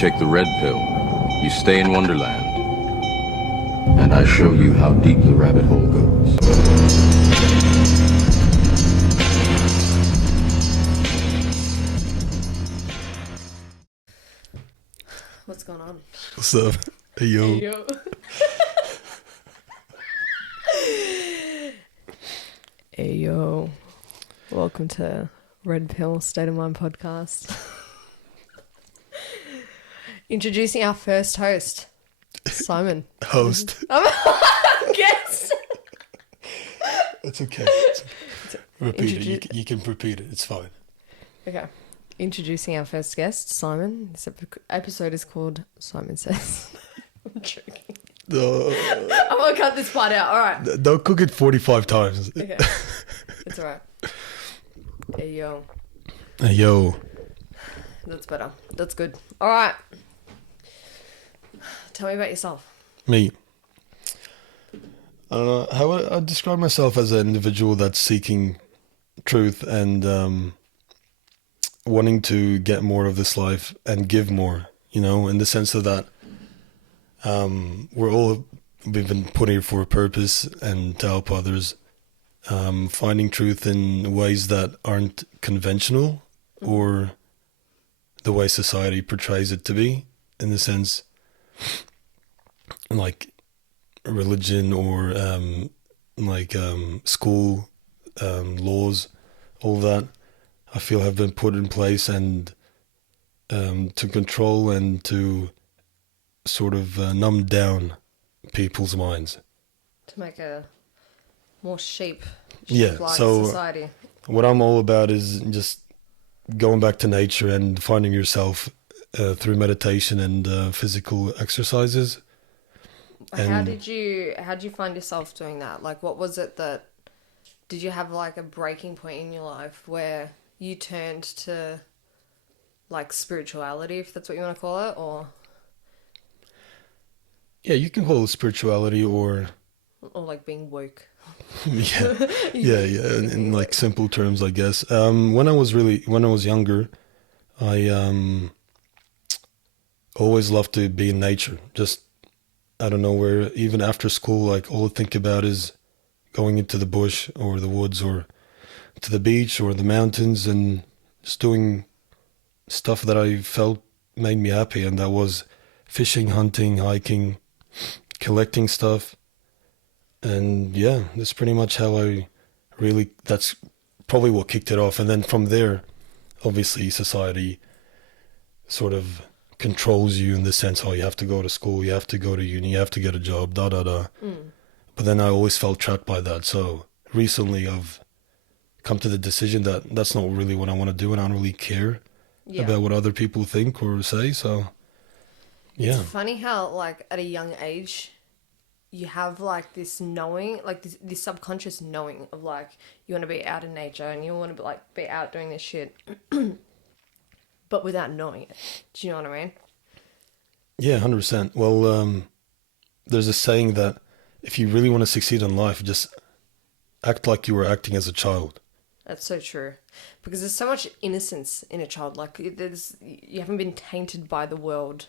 take the red pill, you stay in Wonderland, and I show you how deep the rabbit hole goes. What's going on? What's up? Hey, yo. Hey, yo. Hey, yo. Welcome to Red Pill State of Mind podcast. Introducing our first host, Simon. Host. Guest. It's okay. Repeat it. You can repeat it. It's fine. Okay. Introducing our first guest, Simon. This episode is called Simon Says. I'm joking. I'm going to cut this part out. All right. Don't cook it 45 times. Okay. It's all right. Hey, yo. Hey, yo. That's better. That's good. All right. Tell me about yourself. Me. I don't know how I describe myself as an individual that's seeking truth and wanting to get more of this life and give more, you know, in the sense of that we've been put here for a purpose and to help others, finding truth in ways that aren't conventional or the way society portrays it to be, in the sense like religion or school laws, all that I feel have been put in place and to control and to sort of numb down people's minds. To make a more shape so society. What I'm all about is just going back to nature and finding yourself through meditation and physical exercises. How did you find yourself doing that? Like, what was it that, did you have like a breaking point in your life where you turned to like spirituality, if that's what you want to call it, or? Yeah, you can call it spirituality or like being woke. yeah. In like simple terms, I guess. When I was younger, I always loved to be in nature. Just, I don't know, where even after school, like all I think about is going into the bush or the woods or to the beach or the mountains and just doing stuff that I felt made me happy, and that was fishing, hunting, hiking, collecting stuff. And yeah, that's pretty much how that's probably what kicked it off. And then from there, obviously society sort of controls you in the sense, oh, you have to go to school, you have to go to uni, you have to get a job, But then I always felt trapped by that. So recently I've come to the decision that that's not really what I want to do, and I don't really care about what other people think or say. So yeah. It's funny how like at a young age you have like this knowing, like this subconscious knowing of like you want to be out in nature and you want to be out doing this shit, but without knowing it. Do you know what I mean? Yeah, 100%. Well, there's a saying that if you really want to succeed in life, just act like you were acting as a child. That's so true, because there's so much innocence in a child. Like you haven't been tainted by the world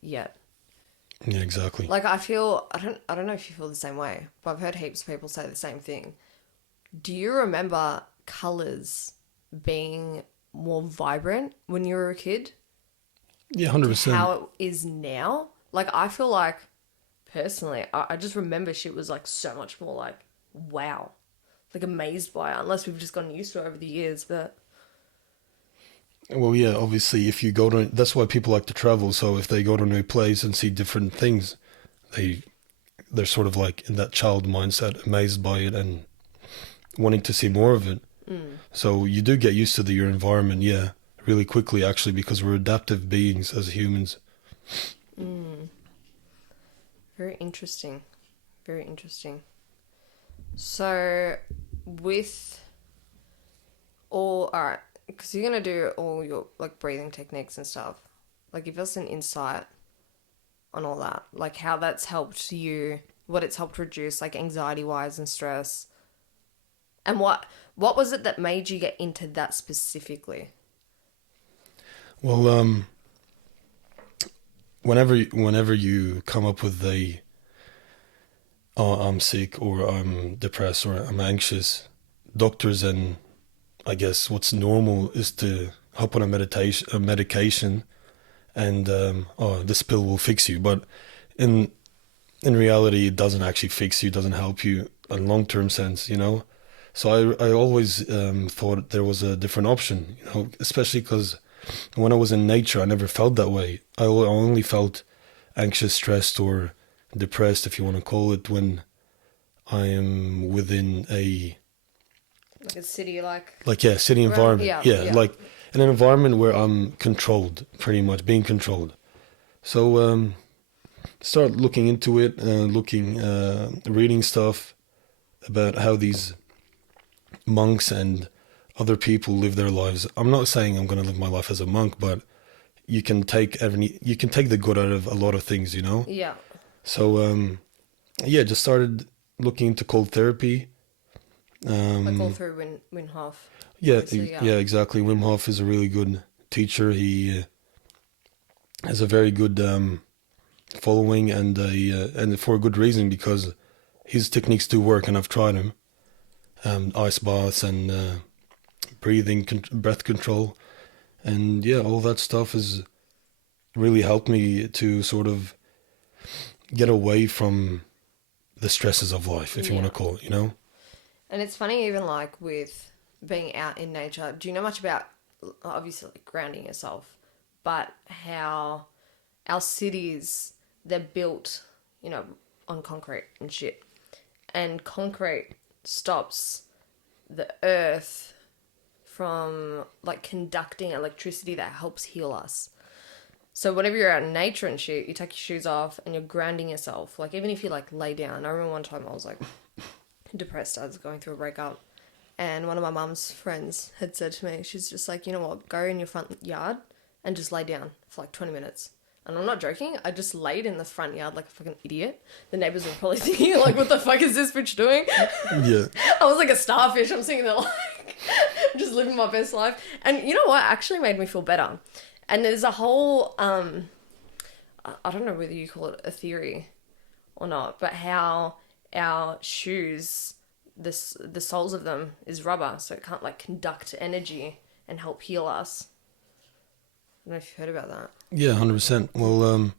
yet. Yeah, exactly. Like I don't know if you feel the same way, but I've heard heaps of people say the same thing. Do you remember colours being more vibrant when you were a kid? Yeah, 100%. How it is now? Like I feel like, personally, I just remember shit was like so much more like, wow. Like amazed by it, unless we've just gotten used to it over the years, but... Well, yeah, obviously, if you go to... That's why people like to travel, so if they go to a new place and see different things, they're sort of like in that child mindset, amazed by it and wanting to see more of it. So you do get used to your environment, yeah, really quickly, actually, because we're adaptive beings as humans. Very interesting. Very interesting. So, with all right, because you're going to do all your, like, breathing techniques and stuff. Like, give us an insight on all that. Like, how that's helped you, what it's helped reduce, like, anxiety-wise and stress. And what was it that made you get into that specifically? Well, whenever you come up with a, oh, I'm sick or I'm depressed or I'm anxious, doctors and I guess what's normal is to hop on a medication, and oh, this pill will fix you. But in reality, it doesn't actually fix you, doesn't help you in long term sense, you know. So I always thought there was a different option, you know, especially because when I was in nature, I never felt that way. I only felt anxious, stressed, or depressed, if you want to call it, when I am within a Like a city, like yeah, city environment. Yeah. Like in an environment where I'm controlled, pretty much being controlled. So start looking into it, reading stuff about how these monks and other people live their lives. I'm not saying I'm going to live my life as a monk, but you can take the good out of a lot of things, you know. Yeah. So yeah, just started looking into cold therapy. Like all through Wim Hof. Yeah, Obviously, yeah, exactly. Wim Hof is a really good teacher. He has a very good following, and for a good reason, because his techniques do work, and I've tried them. Ice baths and breath control, and yeah, all that stuff has really helped me to sort of get away from the stresses of life, if you want to call it, you know. And it's funny, even like with being out in nature. Do you know much about, obviously, like grounding yourself, but how our cities, they're built, you know, on concrete and shit, and concrete stops the earth from like conducting electricity that helps heal us. So whenever you're out in nature and shit, you take your shoes off and you're grounding yourself. Like even if you like lay down. I remember one time I was like depressed. I was going through a breakup, and one of my mum's friends had said to me, she's just like, you know what, go in your front yard and just lay down for like 20 minutes. And I'm not joking. I just laid in the front yard like a fucking idiot. The neighbours were probably thinking, like, what the fuck is this bitch doing? Yeah. I was like a starfish. I'm sitting there like, just living my best life. And you know what? It actually made me feel better. And there's a whole, I don't know whether you call it a theory or not, but how our shoes, the soles of them is rubber, so it can't like conduct energy and help heal us. I don't know if you've heard about that. Yeah, 100%. Well,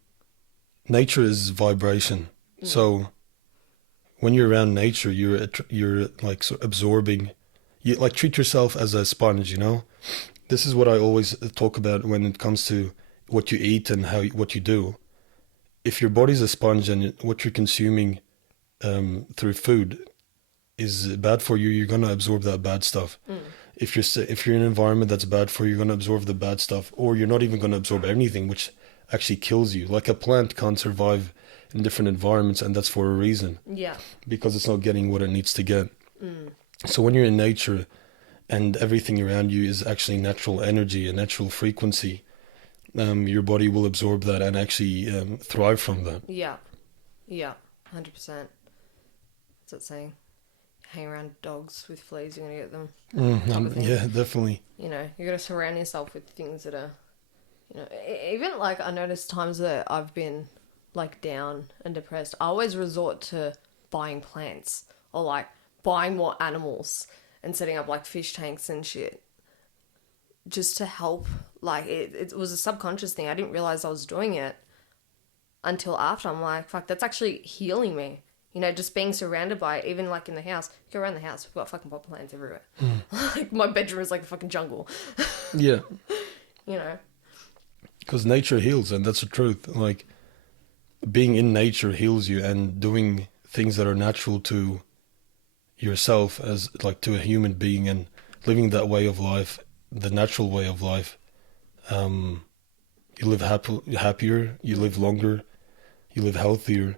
nature is vibration. So when you're around nature, you're like absorbing. You like treat yourself as a sponge, you know. This is what I always talk about when it comes to what you eat and what you do. If your body's a sponge and what you're consuming through food is bad for you, you're gonna absorb that bad stuff. If you're in an environment that's bad for you, you're gonna absorb the bad stuff, or you're not even gonna absorb anything, which actually kills you. Like a plant can't survive in different environments, and that's for a reason. Yeah. Because it's not getting what it needs to get. So when you're in nature and everything around you is actually natural energy, a natural frequency, your body will absorb that and actually thrive from that. Yeah. Yeah. 100%. What's that saying? Hang around dogs with fleas, you're going to get them. Yeah, definitely. You know, you're going to surround yourself with things that are, you know, even like I noticed times that I've been like down and depressed, I always resort to buying plants or like buying more animals and setting up like fish tanks and shit just to help. Like it was a subconscious thing. I didn't realize I was doing it until after. I'm like, fuck, that's actually healing me. You know, just being surrounded by it, even like in the house. You go around the house, we've got fucking pot plants everywhere. Like my bedroom is like a fucking jungle. Yeah. You know. Because nature heals, and that's the truth. Like being in nature heals you, and doing things that are natural to yourself as like to a human being, and living that way of life, the natural way of life. You live happier, you live longer, you live healthier,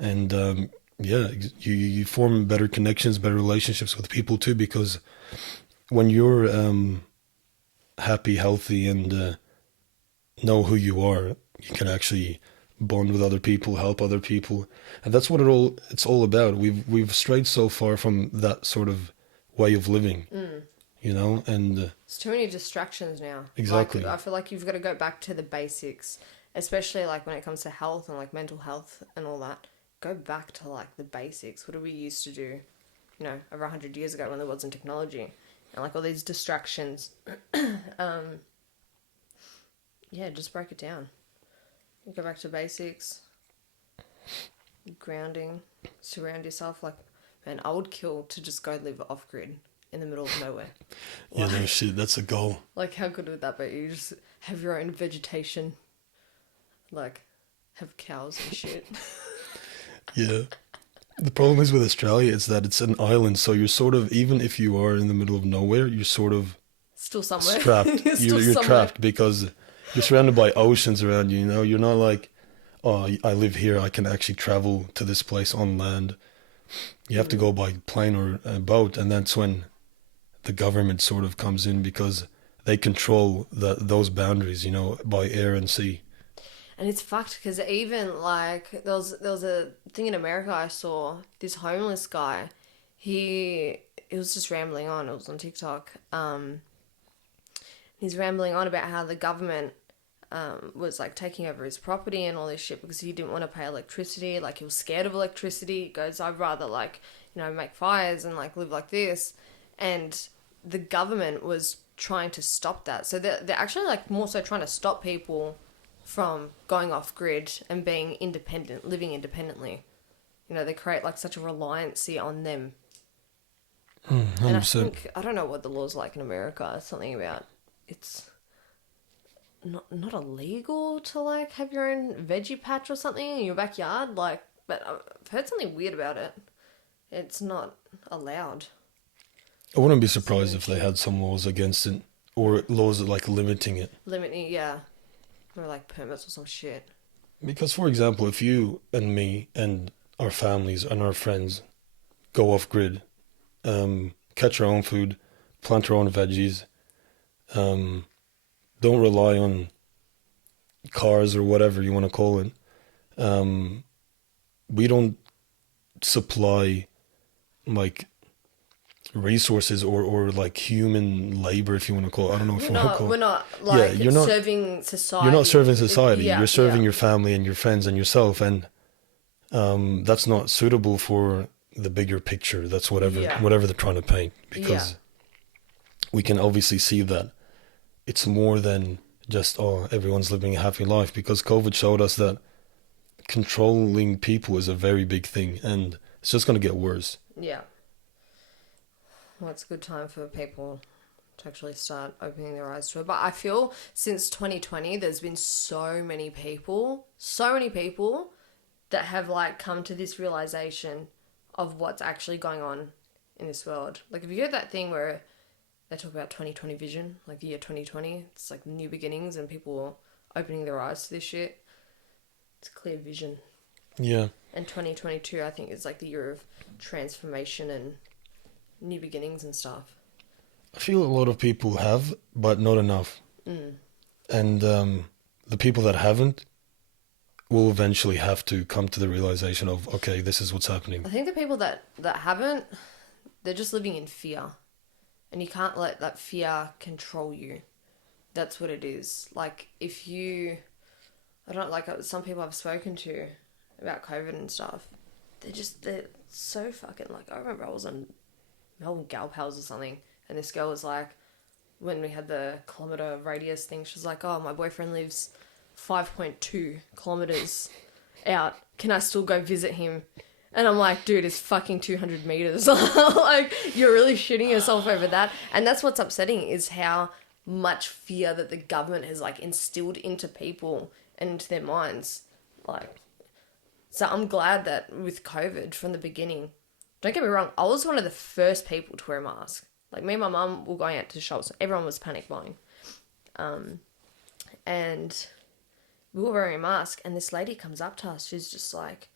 and yeah, you form better connections, better relationships with people too, because when you're happy, healthy, and know who you are, you can actually bond with other people, help other people, and that's what it's all about. We've strayed so far from that sort of way of living, you know, and it's too many distractions now. Exactly. Like, I feel like you've got to go back to the basics especially like when it comes to health and like mental health and all that. Go back to like the basics. What did we used to do, you know, over 100 years ago when there wasn't technology and like all these distractions. Yeah, just break it down. Go back to basics. Grounding. Surround yourself. Like, man, I would kill to just go live off grid in the middle of nowhere. Yeah, no shit, that's a goal. Like, how good would that be? You just have your own vegetation. Like, have cows and shit. Yeah. The problem is with Australia is that it's an island, so you're sort of, even if you are in the middle of nowhere, you're sort of Still somewhere. trapped. You're trapped because you're surrounded by oceans around you, you know? You're not like, oh, I live here, I can actually travel to this place on land. You have to go by plane or a boat, and that's when the government sort of comes in because they control those boundaries, you know, by air and sea. And it's fucked because even like there was a thing in America I saw, this homeless guy, he was just rambling on. It was on TikTok. He's rambling on about how the government was like taking over his property and all this shit because he didn't want to pay electricity. Like he was scared of electricity. He goes, I'd rather like, you know, make fires and like live like this. And the government was trying to stop that. So they're actually like more so trying to stop people from going off grid and being independent, living independently. You know, they create like such a reliancy on them. 100%. And I think, I don't know what the law's like in America. It's something about, it's not illegal to like have your own veggie patch or something in your backyard. Like, but I've heard something weird about it. It's not allowed. I wouldn't be surprised if they had some laws against it, or laws like limiting it. Limiting, yeah. Or like permits or some shit. Because, for example, if you and me and our families and our friends go off grid, catch our own food, plant our own veggies, don't rely on cars or whatever you want to call it, we don't supply like resources or like human labor, if you want to call it. I don't know if you want to call it. We're not like you're not serving society. You're not serving society. Yeah, you're serving yeah. your family and your friends and yourself, and that's not suitable for the bigger picture. That's whatever they're trying to paint, because we can obviously see that it's more than just, oh, everyone's living a happy life, because COVID showed us that controlling people is a very big thing, and it's just going to get worse. Yeah. Well, it's a good time for people to actually start opening their eyes to it. But I feel since 2020, there's been so many people that have like come to this realization of what's actually going on in this world. Like, have you heard that thing where they talk about 2020 vision, like the year 2020? It's like new beginnings and people opening their eyes to this shit. It's a clear vision. Yeah. And 2022, I think, is like the year of transformation and new beginnings and stuff. I feel a lot of people have, but not enough. And the people that haven't will eventually have to come to the realization of, okay, this is what's happening. I think the people that haven't, they're just living in fear. And you can't let that fear control you. That's what it is. Like, if you... I don't like some people I've spoken to about COVID and stuff. They're so fucking like... I remember I was on Melbourne Gal Pals or something, and this girl was like, when we had the kilometre radius thing, she was like, oh, my boyfriend lives 5.2 kilometres out. Can I still go visit him? And I'm like, dude, it's fucking 200 metres. Like, you're really shitting yourself over that. And that's what's upsetting, is how much fear that the government has like instilled into people and into their minds. Like, so I'm glad that with COVID from the beginning, don't get me wrong, I was one of the first people to wear a mask. Like, me and my mum were going out to shops. Everyone was panic buying. And we were wearing a mask, and this lady comes up to us. She's just like,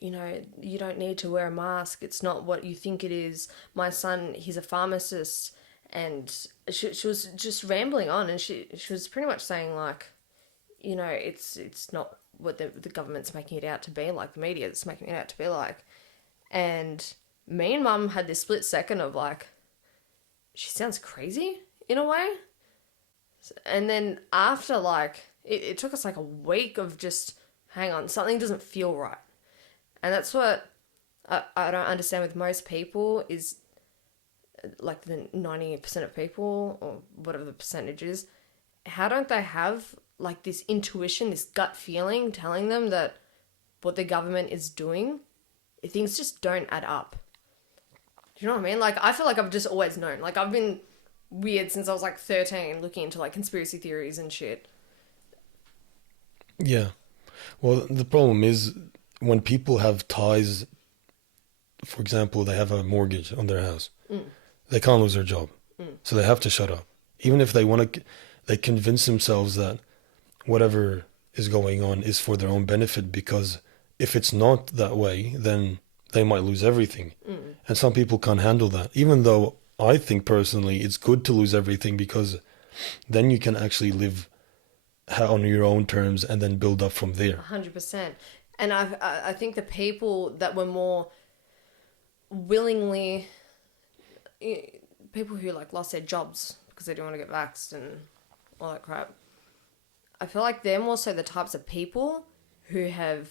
you know, you don't need to wear a mask. It's not what you think it is. My son, he's a pharmacist. And she was just rambling on, and she was pretty much saying, like, you know, it's not what the government's making it out to be, like the media is making it out to be like. And me and Mum had this split second of like, she sounds crazy in a way. And then after, like, it took us like a week of just, hang on, something doesn't feel right. And that's what I don't understand with most people is, like the 90% of people, or whatever the percentage is, how don't they have like this intuition, this gut feeling telling them that what the government is doing, things just don't add up. Do you know what I mean? Like, I feel like I've just always known. Like, I've been weird since I was like 13, looking into like conspiracy theories and shit. Yeah. Well, the problem is when people have ties, for example, they have a mortgage on their house, they can't lose their job. So they have to shut up. Even if they want to, they convince themselves that whatever is going on is for their own benefit, because if it's not that way, then they might lose everything. And some people can't handle that. Even though I think personally it's good to lose everything, because then you can actually live on your own terms and then build up from there. 100%. And I think the people that were more willingly, people who like lost their jobs because they didn't want to get vaxxed and all that crap, I feel like they're more so the types of people who have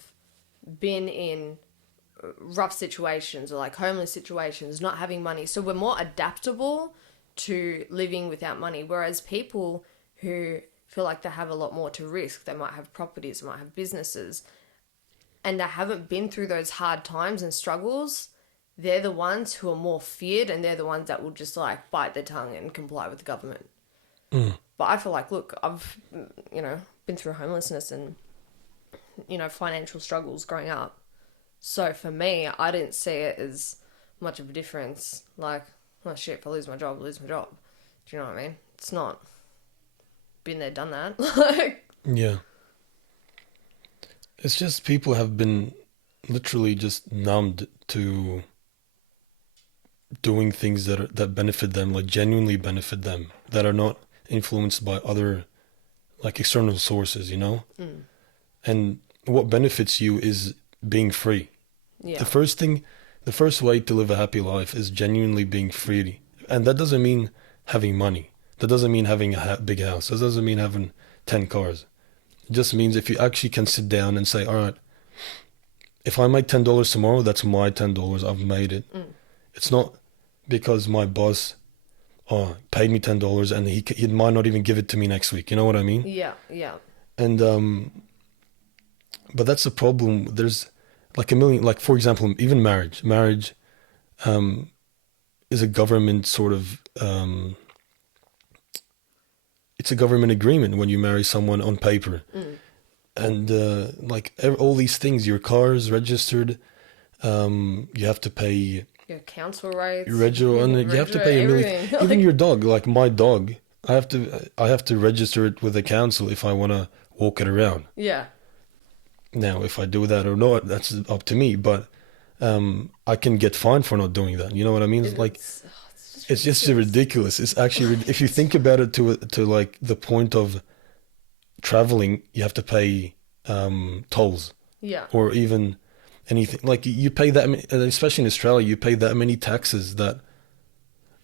been in rough situations or like homeless situations, not having money. So we're more adaptable to living without money. Whereas people who feel like they have a lot more to risk, they might have properties, they might have businesses, and they haven't been through those hard times and struggles, they're the ones who are more feared, and they're the ones that will just like bite their tongue and comply with the government. But I feel like, look, I've, been through homelessness and, financial struggles growing up. So for me, I didn't see it as much of a difference. Like, oh shit, if I lose my job, I lose my job. Do you know what I mean? It's not been there, done that. Yeah. It's just people have been literally just numbed to doing things that benefit them, like genuinely benefit them, that are not influenced by other like external sources, And what benefits you is being free. Yeah. The first way to live a happy life is genuinely being free. And that doesn't mean having money. That doesn't mean having a big house. That doesn't mean having 10 cars. It just means if you actually can sit down and say, all right, if I make $10 tomorrow, that's my $10. I've made it. It's not because my boss paid me $10 and he might not even give it to me next week. You know what I mean? Yeah, yeah. And but that's the problem. There's like a million, like for example, even marriage. Marriage is a government sort of it's a government agreement when you marry someone on paper. And all these things, your car is registered, you have to pay Your council rights. you have to pay a million. Even your dog, like my dog, I have to register it with the council if I want to walk it around. Yeah. Now, if I do that or not, that's up to me. But I can get fined for not doing that. You know what I mean? It's just ridiculous. It's actually, if you think about it to like the point of traveling, you have to pay tolls. Yeah. Or even anything. Like you pay that, especially in Australia, you pay that many taxes that,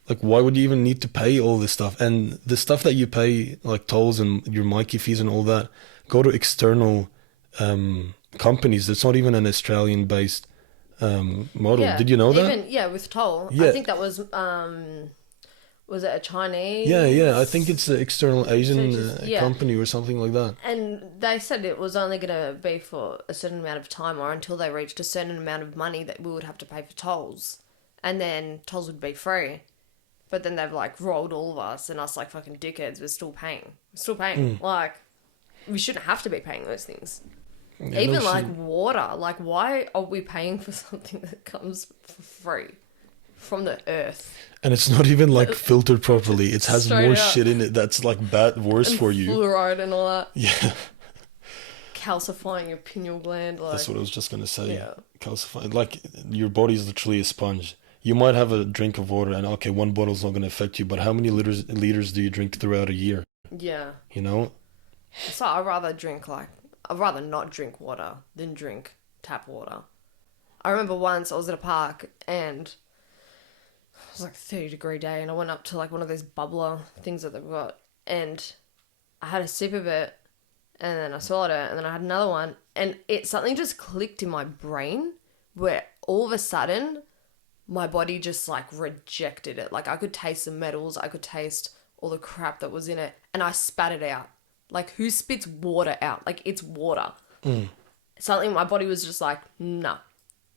like, why would you even need to pay all this stuff? And the stuff that you pay, like tolls and your Mikey fees and all that, go to external companies. That's not even an Australian-based model. Yeah. Did you know that? Even, with toll. Yeah. I think that was it a Chinese? Yeah. I think it's an external Asian yeah. company or something like that. And they said it was only going to be for a certain amount of time, or until they reached a certain amount of money that we would have to pay for tolls. And then tolls would be free. But then they've like rolled all of us, and us like fucking dickheads, we're still paying. Like, we shouldn't have to be paying those things. Yeah, even like water. Like, why are we paying for something that comes for free from the earth? And it's not even like filtered properly. It has Straight more up. shit in it that's like worse And for you. fluoride and all that. Yeah. Calcifying your pineal gland. Like, That's what I was just going to say. Yeah. Calcifying. Like, your body's literally a sponge. You might have a drink of water and, okay, one bottle's not going to affect you, but how many liters do you drink throughout a year? Yeah. You know? So I'd rather not drink water than drink tap water. I remember once I was at a park and it was like a 30-degree day, and I went up to like one of those bubbler things that they've got, and I had a sip of it, And then I swallowed it, and then I had another one, and something just clicked in my brain where all of a sudden my body just like rejected it. Like I could taste the metals, I could taste all the crap that was in it, and I spat it out. Like who spits water out? Like it's water. Something my body was just like, nah,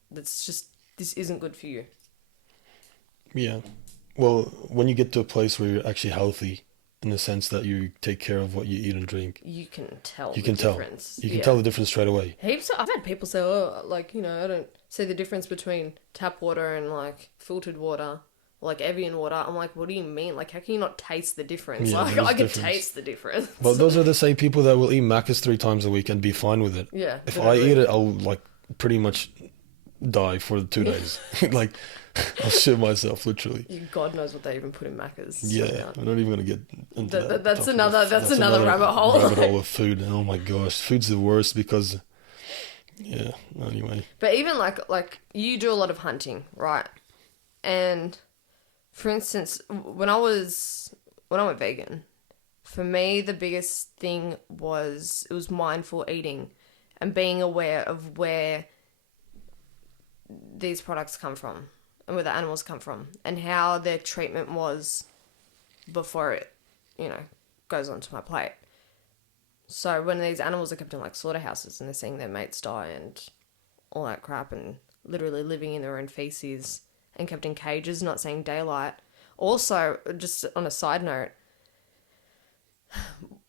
this isn't good for you. Yeah. Well, when you get to a place where you're actually healthy, in the sense that you take care of what you eat and drink, You can tell you the can tell. difference. You can tell the difference straight away. Heaps. I've had people say, oh, like, you know, I don't see the difference between tap water and like filtered water, or like Evian water. I'm like, what do you mean? Like, how can you not taste the difference? Yeah, Like, there's I can difference. taste the difference. But those are the same people that will eat Macca's 3 times a week and be fine with it. Yeah. If literally. I eat it, I'll like pretty much die for 2 days. Like, I'll shit myself, literally. God knows what they even put in Macca's. Yeah, I'm not even gonna get into that. That's topic. another rabbit hole. Rabbit hole of food. Oh my gosh, food's the worst because, yeah. Anyway, But even like you do a lot of hunting, right? And for instance, when I went vegan, for me the biggest thing was it was mindful eating and being aware of where these products come from and where the animals come from and how their treatment was before it, you know, goes onto my plate. So when these animals are kept in like slaughterhouses and they're seeing their mates die and all that crap and literally living in their own feces and kept in cages, not seeing daylight. Also, just on a side note,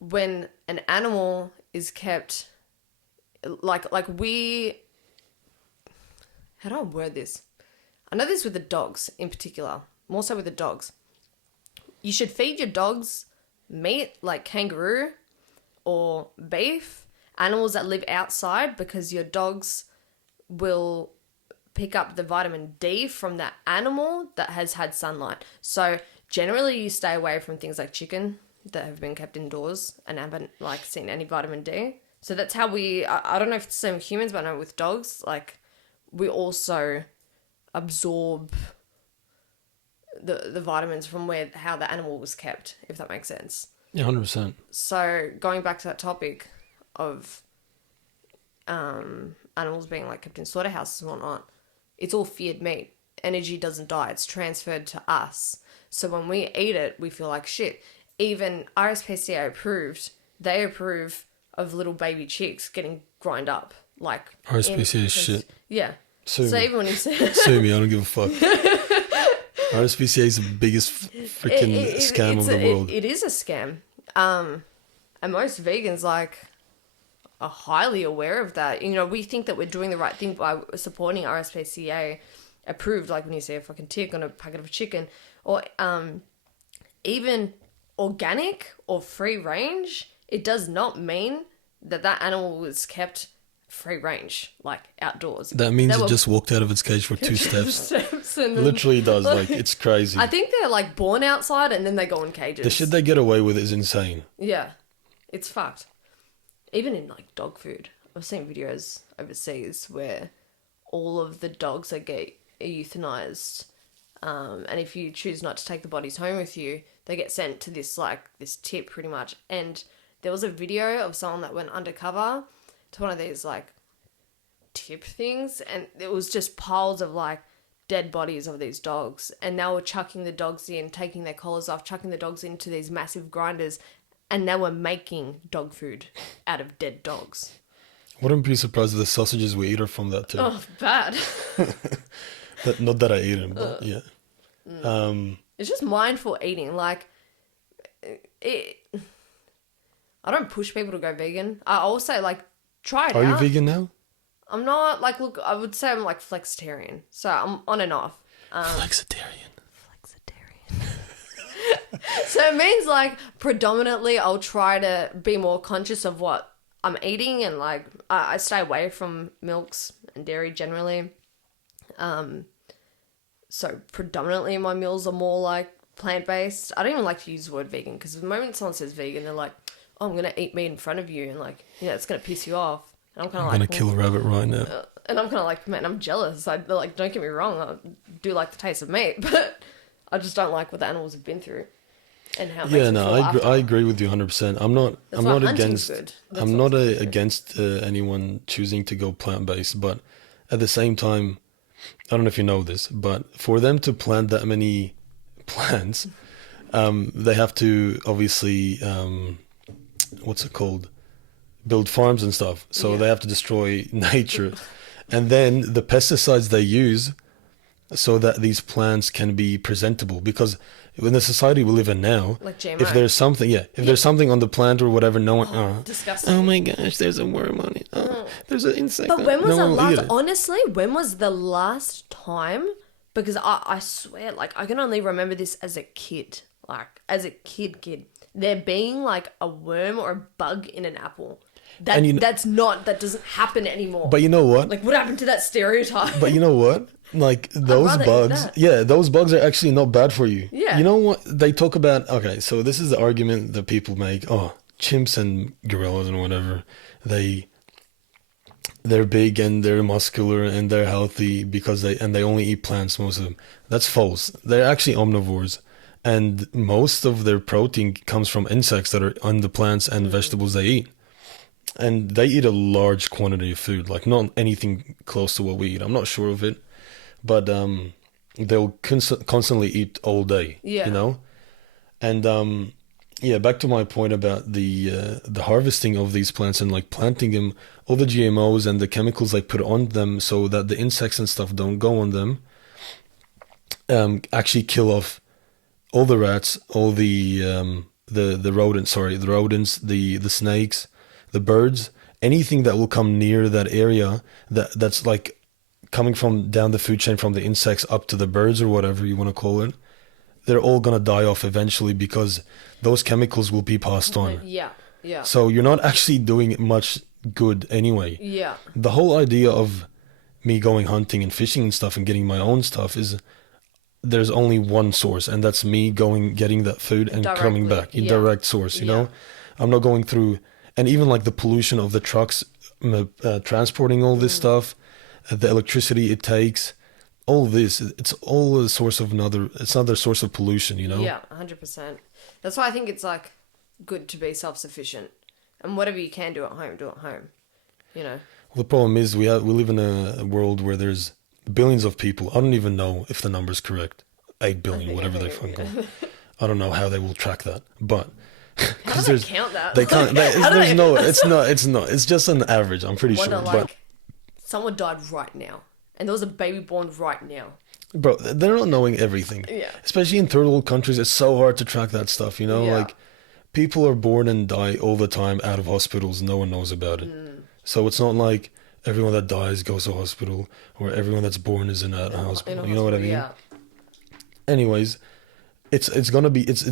when an animal is kept like we, how do I word this? I know this with the dogs in particular, more so with the dogs. You should feed your dogs meat like kangaroo or beef, animals that live outside, because your dogs will pick up the vitamin D from that animal that has had sunlight. So generally you stay away from things like chicken that have been kept indoors and haven't like seen any vitamin D. So that's how I don't know if it's the same with humans, but I know with dogs, like we also absorb the vitamins from how the animal was kept, if that makes sense. yeah, 100%. So going back to that topic of animals being like kept in slaughterhouses and whatnot, it's all feared meat. Energy doesn't die, it's transferred to us. So when we eat it, we feel like shit. Even RSPCA approved, they approve of little baby chicks getting grind up. Like RSPCA is shit. Yeah. Sue So me. even when you say Sue me, I don't give a fuck. RSPCA is the biggest freaking scam of the world. It is a scam. And most vegans like are highly aware of that. You know, we think that we're doing the right thing by supporting RSPCA approved, like when you see a fucking tick on a packet of chicken, or even organic or free range. It does not mean that animal was kept free range, like outdoors. That means it just walked out of its cage for 2 steps. And then, Literally does. Like, it's crazy. I think they're like born outside and then they go in cages. The shit they get away with is insane. Yeah, it's fucked. Even in like dog food, I've seen videos overseas where all of the dogs that get euthanized, and if you choose not to take the bodies home with you, they get sent to this tip pretty much. And there was a video of someone that went undercover to one of these like tip things, and it was just piles of like dead bodies of these dogs, and they were chucking the dogs in, taking their collars off, chucking the dogs into these massive grinders, and they were making dog food out of dead dogs. Wouldn't be surprised if the sausages we eat are from that too. Oh, bad. Not that I eat them, but yeah. It's just mindful eating. Like, I don't push people to go vegan. I always say, like, try it Are out. you vegan now? I'm not, like, look, I would say I'm, like, flexitarian. So I'm on and off. Flexitarian. So it means, like, predominantly I'll try to be more conscious of what I'm eating, and, like, I stay away from milks and dairy generally. So predominantly my meals are more, like, plant-based. I don't even like to use the word vegan, because the moment someone says vegan, they're like, oh, I'm going to eat meat in front of you, and, like, yeah, it's going to piss you off. And I'm kind of I'm like... going to kill a rabbit right now. And I'm kind of like, man, I'm jealous. Like, don't get me wrong, I do like the taste of meat, but I just don't like what the animals have been through. and how it Yeah, makes no, you feel I after. agree with you 100%. That's I'm why not hunting's against good. That's I'm what not I'm saying. against anyone choosing to go plant-based, but at the same time, I don't know if you know this, but for them to plant that many plants, they have to obviously what's it called? Build farms and stuff. So Yeah. they have to destroy nature. And then the pesticides they use so that these plants can be presentable, because in the society we live in now, Like GMO. if there's something, if there's something on the plant or whatever, no one, disgusting. oh my gosh, there's a worm on it. Oh, there's an insect. But on when it. was No the one will eat last? it. Honestly, when was the last time? Because I swear, like I can only remember this as a kid. Like as a kid, there being like a worm or a bug in an apple. That that doesn't happen anymore. But you know what? Like what happened to that stereotype? But you know what? Like those rather eat bugs, that. those bugs are actually not bad for you. Yeah. You know what they talk about? Okay, so this is the argument that people make. Oh, chimps and gorillas and whatever, they're big and they're muscular and they're healthy because they only eat plants, most of them. That's false. They're actually omnivores, and most of their protein comes from insects that are on the plants and vegetables they eat. And they eat a large quantity of food, like not anything close to what we eat. I'm not sure of it, but they'll constantly eat all day. Yeah. You know, and back to my point about the harvesting of these plants and like planting them, all the GMOs and the chemicals they put on them so that the insects and stuff don't go on them, actually kill off all the rats, all the rodents, the snakes, the birds, anything that will come near that area that's like coming from down the food chain from the insects up to the birds or whatever you want to call it. They're all gonna die off eventually because those chemicals will be passed on. Yeah. So you're not actually doing much good anyway. Yeah. The whole idea of me going hunting and fishing and stuff and getting my own stuff is there's only one source, and that's me getting that food and coming back. Yeah. Direct source, you know? I'm not going through, and even like the pollution of the trucks transporting all this stuff, the electricity it takes, all this, it's all a source of another source of pollution, you know? Yeah, 100%. That's why I think it's like good to be self-sufficient, and whatever you can do at home, do at home. You know. Well, the problem is we live in a world where there's billions of people. I don't even know if the number's correct. 8 billion, whatever they fucking call. I don't know how they will track that, but How do they count that? they can't. There's no. It's not. It's just an average. I'm pretty Wonder, sure. like, someone died right now, and there was a baby born right now. Bro, they're not knowing everything. Yeah. Especially in third world countries, it's so hard to track that stuff. You know, Yeah. like people are born and die all the time out of hospitals. No one knows about it. So it's not like everyone that dies goes to hospital, or everyone that's born is in a hospital. You know what I mean? Yeah. Anyways, it's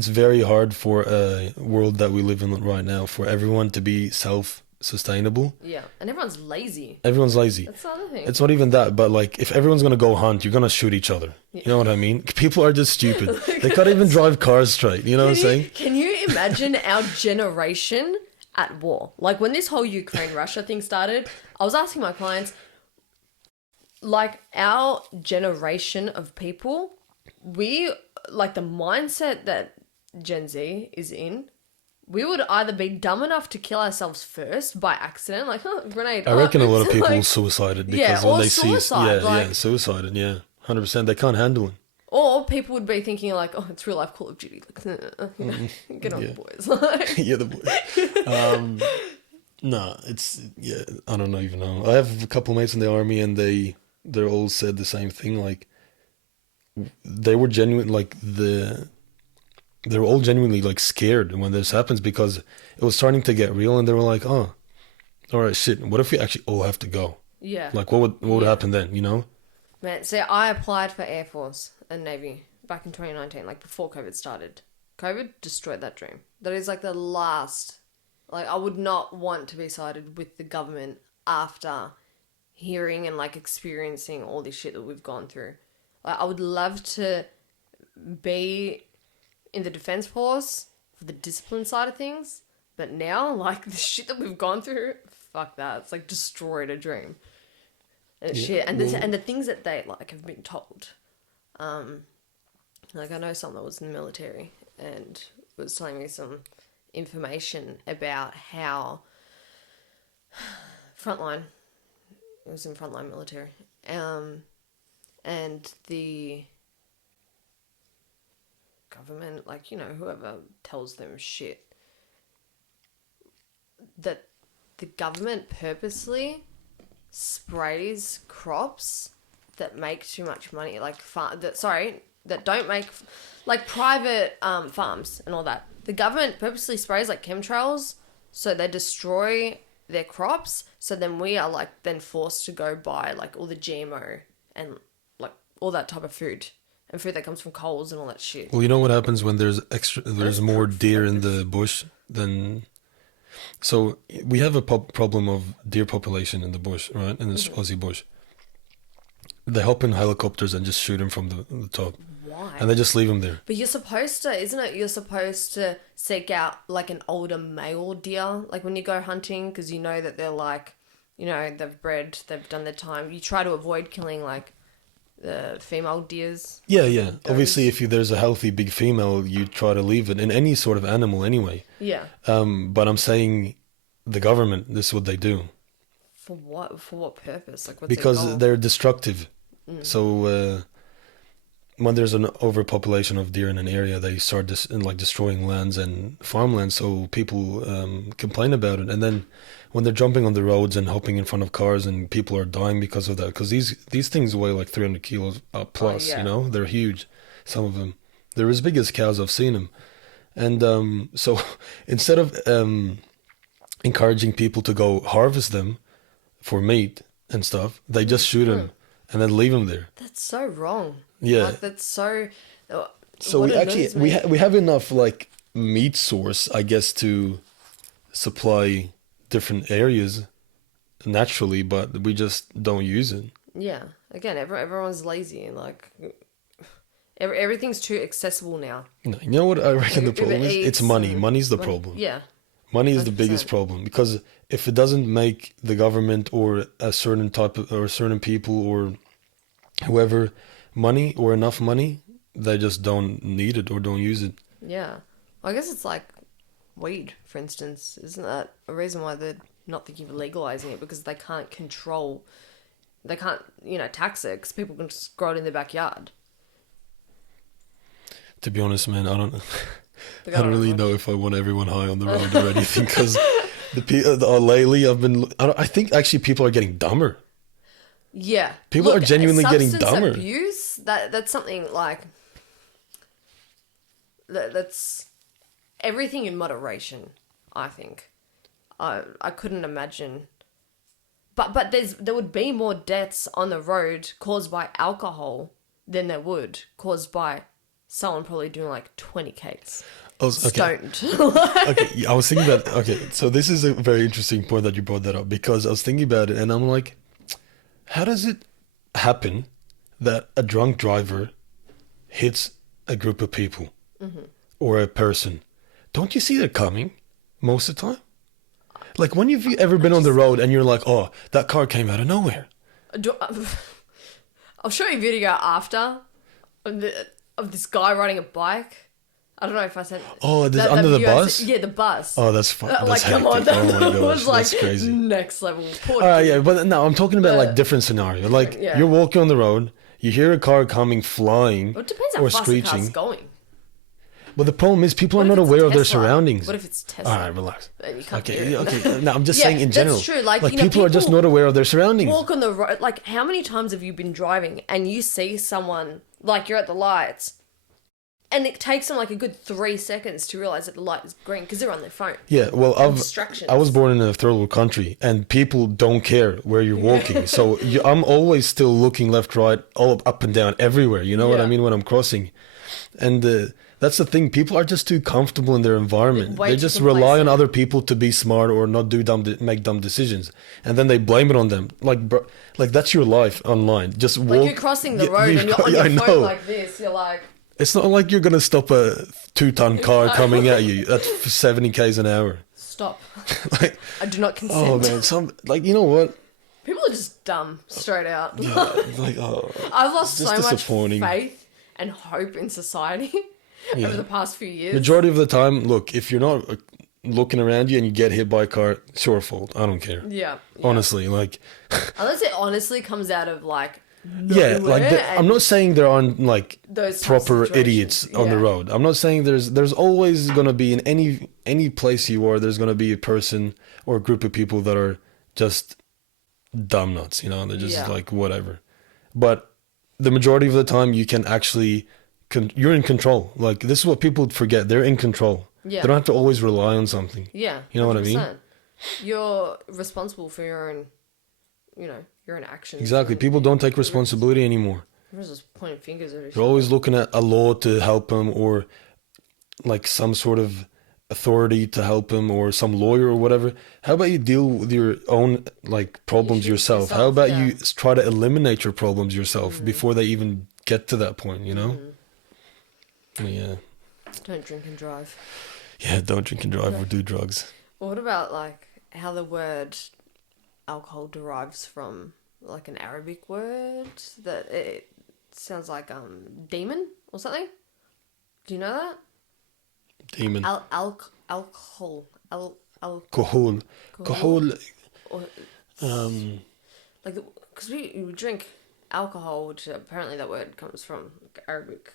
very hard for a world that we live in right now for everyone to be self-sustainable. Yeah, and everyone's lazy. Everyone's lazy. That's the other thing. It's not even that, but like if everyone's gonna go hunt, you're gonna shoot each other. You know what I mean? People are just stupid. They can't even drive cars straight. You know what I'm saying? Can you imagine our generation at war? Like when this whole Ukraine-Russia thing started, I was asking my clients, like our generation of people, we, like the mindset that Gen Z is in, we would either be dumb enough to kill ourselves first by accident, like, grenade. I reckon a lot of oops, people like- suicided Yeah, because or when they suicide, like- suicided, 100%. They can't handle it. Or people would be thinking like, oh, it's real life Call of Duty. Like, you know, get on, Yeah. boys. Like, Yeah, the boy. I don't even know. I have a couple mates in the army, and they're all said the same thing. Like they were genuine, they were all genuinely like scared when this happens because it was starting to get real, and they were like, oh, all right, shit. What if we actually all have to go? yeah. Like, what would happen then? You know? Man, so I applied for Air Force and Navy back in 2019, like before COVID started. COVID destroyed that dream. That is like the last, like I would not want to be sided with the government after hearing and like experiencing all this shit that we've gone through. Like I would love to be in the Defense Force for the discipline side of things, but now like the shit that we've gone through, fuck that. It's like destroyed a dream. And shit, and the things that they like have been told, like I know someone that was in the military, and was telling me some information about how frontline. It was in frontline military, and the government, like, you know, whoever tells them shit, that the government purposely sprays crops that make too much money, like that don't make, like private farms and all that. The government purposely sprays like chemtrails, so they destroy their crops. So then we are like then forced to go buy like all the GMO and like all that type of food and food that comes from coals and all that shit. Well, you know what happens when there's more deer in the bush than. So we have a problem of deer population in the bush, right? In the Aussie bush. They hop in helicopters and just shoot them from the top. Why? And they just leave them there. But you're supposed to, isn't it? You're supposed to seek out like an older male deer, like when you go hunting, because you know that they're like, you know, they've bred, they've done their time. You try to avoid killing like the female deers. Yeah. Obviously, if there's a healthy big female, you try to leave it in any sort of animal anyway. Yeah. But I'm saying the government, this is what they do. For what? For what purpose? Like, what's because their goal? they're destructive. So when there's an overpopulation of deer in an area, they start destroying lands and farmlands. So people complain about it, and then when they're jumping on the roads and hopping in front of cars, and people are dying because of that, because these things weigh like 300 kilos plus. You know, they're huge. Some of them, they're as big as cows. I've seen them, and so instead of encouraging people to go harvest them for meat and stuff, they just shoot them and then leave them there. That's so wrong. Yeah. Like, that's so. So we have enough like meat source, I guess, to supply different areas naturally, but we just don't use it. Yeah. Again, everyone's lazy and like everything's too accessible now. No, you know what I reckon the problem is? It's money. Money's the money. problem. Yeah. Money is 100%. the biggest problem, because if it doesn't make the government or a certain type of, or certain people or whoever money or enough money, they just don't need it or don't use it. Yeah. Well, I guess it's like weed, for instance. Isn't that a reason why they're not thinking of legalizing it? Because they can't tax it, because people can just grow it in their backyard. To be honest, man, I don't really know if I want everyone high on the road or anything, because lately I think actually people are getting dumber. Yeah. People are genuinely getting dumber. Substance abuse, that's something like... That's everything in moderation, I think. I couldn't imagine... But there would be more deaths on the road caused by alcohol than there would caused by someone probably doing like 20 cakes. Stoned. Okay, yeah, I was thinking about... Okay, so this is a very interesting point that you brought that up, because I was thinking about it and I'm like... How does it happen that a drunk driver hits a group of people or a person? Don't you see that coming most of the time? Like, when have you ever been on the road and you're like, oh, that car came out of nowhere? I'll show you a video after of this guy riding a bike. I don't know if I sent... Oh, under the bus? Yeah, the bus. Oh, that's fun. That's like, come on, hectic. that Oh my gosh, was like that's crazy. next level. Yeah, but no, I'm talking about like different scenario. Like, you're walking on the road, you hear a car coming flying Well, it depends how or fast screeching. the car's going. But the problem is people are What not if it's aware of their Tesla? surroundings. What if it's Tesla? All right, relax. You can't Okay, hear it. okay. No, I'm just Yeah, saying in general. that's true. Like, you know, people are just people not aware of their surroundings. Walk on the road. Like, how many times have you been driving and you see someone, like, you're at the lights, and it takes them like a good 3 seconds to realize that the light is green because they're on their phone. Yeah, well, Distractions. I was born in a third world country, and people don't care where you're walking. So I'm always still looking left, right, all up and down, everywhere. You know what I mean when I'm crossing, and that's the thing. People are just too comfortable in their environment. Way They too just rely on complacent. other people to be smart or not make dumb decisions, and then they blame it on them. Like, bro, like that's your life online. Just walk. Like, you're crossing the road and you're on your phone like this. You're like... It's not like you're gonna stop a 2-ton car coming at you at 70 k's an hour. Stop. Like, I do not consent. oh man, you know what? People are just dumb, straight out. Yeah, like, oh, I've lost it's so just much disappointing. faith and hope in society Yeah. over the past few years. Majority of the time, look, if you're not looking around you and you get hit by a car, it's your fault. I don't care. Yeah. Honestly, like, Unless it honestly comes out of like yeah, like nowhere I'm not saying there aren't like those types of proper situations. idiots on the Yeah. road. I'm not saying there's always gonna be in any place you are, there's gonna be a person or a group of people that are just dumb nuts. You know, they're just Yeah. like whatever. But the majority of the time, you can actually you're in control. Like, this is what people forget. They're in control. Yeah. They don't have to always rely on something. Yeah. You know what I mean? 100%. You're responsible for your own, your own actions. Exactly. and- People don't take responsibility anymore. Everyone's just pointing fingers at each They're other. always looking at a law to help them, or like some sort of authority to help them, or some lawyer or whatever. How about you deal with your own like problems Issues yourself? How yourself, about yeah. you try to eliminate your problems yourself before they even get to that point, you know? Yeah. Don't drink and drive. Yeah, don't drink and drive or do drugs. What about like how the word alcohol derives from like an Arabic word that it sounds like demon or something? Do you know that? Demon. Alcohol. Alcohol. Alcohol. Or, like, because we drink alcohol, which apparently that word comes from Arabic,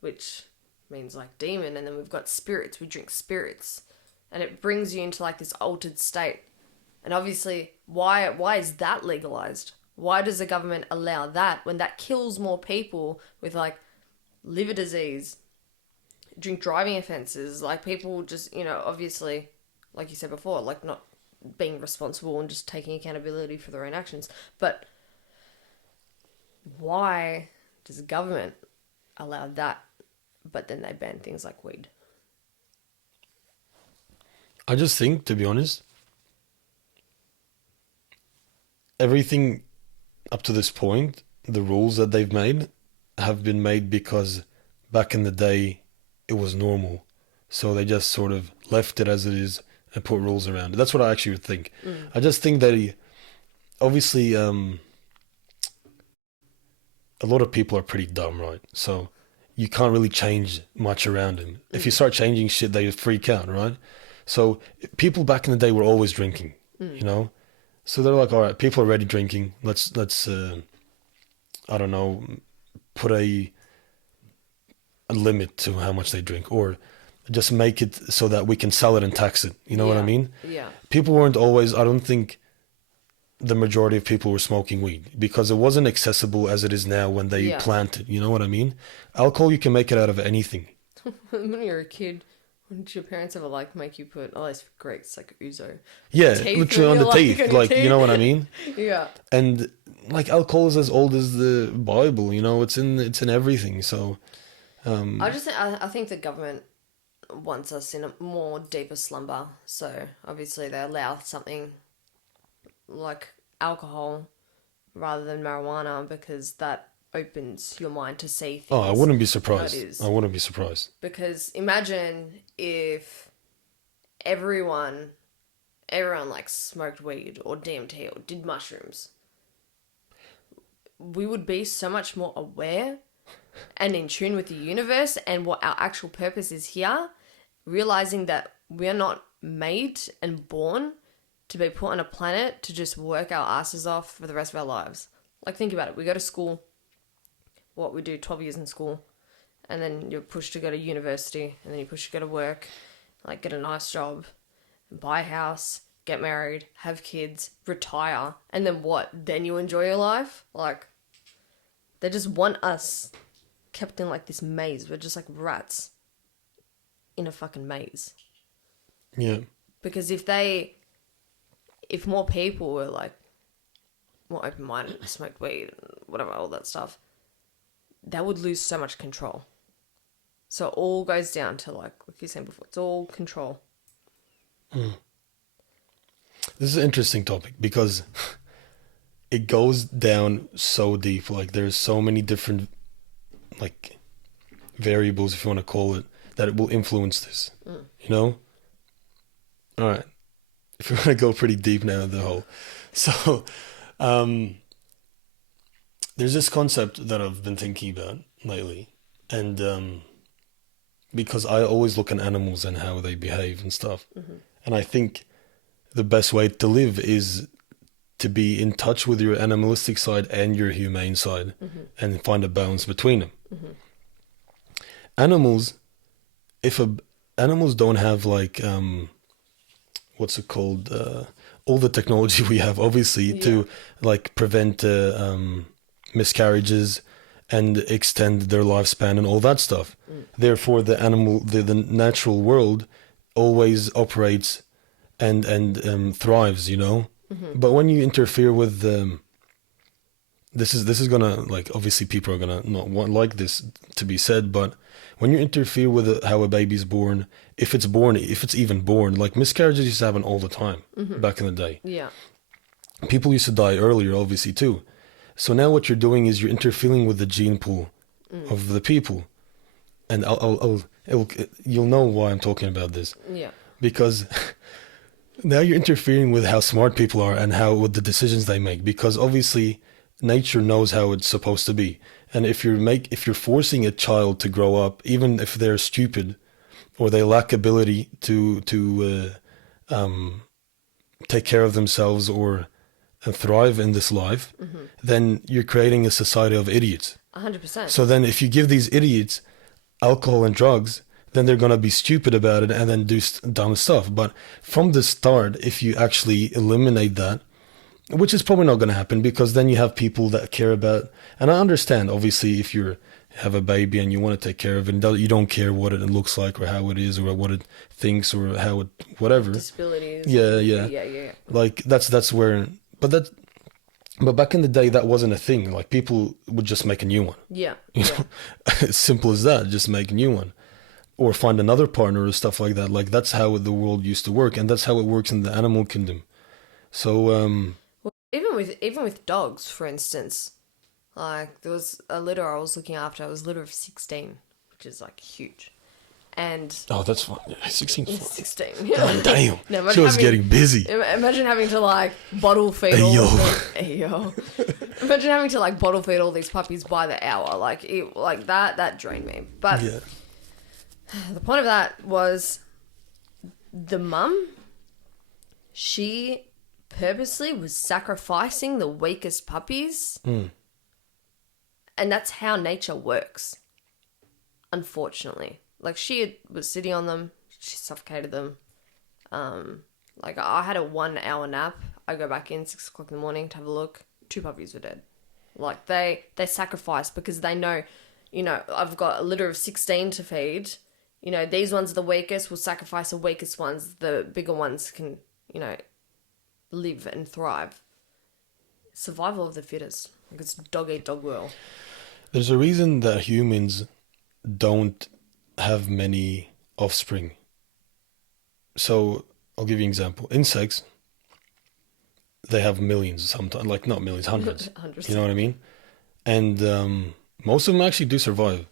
which means like demon, and then we've got spirits. We drink spirits, and it brings you into like this altered state. And obviously, why is that legalized? Why does the government allow that when that kills more people with like liver disease, drink driving offences? Like, people just, obviously, like you said before, like not being responsible and just taking accountability for their own actions. But why does the government allow that, but then they ban things like weed? I just think, to be honest, everything up to this point, the rules that they've made have been made because back in the day it was normal. So they just sort of left it as it is and put rules around it. That's what I actually would think. I just think that obviously a lot of people are pretty dumb, right? So you can't really change much around them. If you start changing shit, they freak out, right? So people back in the day were always drinking, you know? So they're like, all right, people are already drinking. Let's I don't know, put a limit to how much they drink, or just make it so that we can sell it and tax it. You know what I mean? Yeah. People weren't always, I don't think the majority of people were smoking weed because it wasn't accessible as it is now when they plant it. You know what I mean? Alcohol, you can make it out of anything. When you're a kid, did your parents ever like make you put, at least for Greeks, like ouzo? Yeah, Teeth literally when on the you're, teeth. on your Like, you know what I mean? Yeah. And like alcohol is as old as the Bible, you know, it's in everything. So I think the government wants us in a more deeper slumber. So obviously they allow something like alcohol rather than marijuana because that opens your mind to see things. oh, I wouldn't be how it surprised. is. I wouldn't be surprised. Because imagine if everyone like smoked weed or DMT or did mushrooms. We would be so much more aware and in tune with the universe and what our actual purpose is here, realizing that we're not made and born to be put on a planet to just work our asses off for the rest of our lives. Like, think about it. We go to school, what we do 12 years in school, and then you're pushed to go to university, and then you're pushed to go to work, like get a nice job, buy a house, get married, have kids, retire, and then what? Then you enjoy your life? Like, they just want us kept in like this maze. We're just like rats in a fucking maze. Yeah. Because if more people were like more open-minded, smoked weed, whatever, all that stuff, that would lose so much control. So it all goes down to like you said before, it's all control. This is an interesting topic because it goes down so deep. Like, there's so many different like variables, if you want to call it, that it will influence this. You know? All right. If we want to go pretty deep now, the whole. So, there's this concept that I've been thinking about lately, and because I always look at animals and how they behave and stuff. And I think the best way to live is to be in touch with your animalistic side and your humane side and find a balance between them. Animals, animals don't have like, what's it called? All the technology we have, obviously, to like prevent miscarriages and extend their lifespan and all that stuff. Therefore, the natural world always operates and thrives, you know. But when you interfere with this is gonna, like, obviously people are gonna not want like this to be said, but when you interfere with how a baby's born, if it's even born, like miscarriages used to happen all the time back in the day. Yeah. People used to die earlier, obviously, too. So now what you're doing is you're interfering with the gene pool of the people, and you'll know why I'm talking about this. Yeah. Because now you're interfering with how smart people are and with the decisions they make. Because obviously, nature knows how it's supposed to be, and if you're forcing a child to grow up, even if they're stupid or they lack ability to take care of themselves or thrive in this life, then you're creating a society of idiots. 100%. So then if you give these idiots alcohol and drugs, then they're going to be stupid about it and then do dumb stuff. But from the start, if you actually eliminate that, which is probably not going to happen, because then you have people that care about, and I understand, obviously, if you have a baby and you want to take care of it, you don't care what it looks like or how it is or what it thinks or how it, whatever. Disabilities. Yeah. Like that's where, but back in the day, that wasn't a thing. Like, people would just make a new one. Yeah. You know, as simple as that, just make a new one. Or find another partner or stuff like that. Like, that's how the world used to work, and that's how it works in the animal kingdom. So, Well, even with dogs, for instance, like, there was a litter I was looking after. I was a litter of 16, which is like huge. And oh, that's fine. Yeah, 16. 16. God damn. No, She was getting busy. Imagine having to like bottle feed Ayo. Imagine having to like bottle feed all these puppies by the hour. Like, that drained me. But Yeah. the point of that was the mum, she purposely was sacrificing the weakest puppies. And that's how nature works, unfortunately. Like, she was sitting on them, she suffocated them. Like, I had a 1 hour nap. I go back in 6 o'clock in the morning to have a look. 2 puppies were dead. Like, they sacrificed because they know, you know, I've got a litter of 16 to feed. You know, these ones are the weakest. We'll sacrifice the weakest ones. The bigger ones can, you know, live and thrive. Survival of the fittest. Like, it's dog eat dog world. There's a reason that humans don't have many offspring. So I'll give you an example. Insects, they have millions sometimes, like not millions, hundreds. You know what I mean? And most of them actually do survive.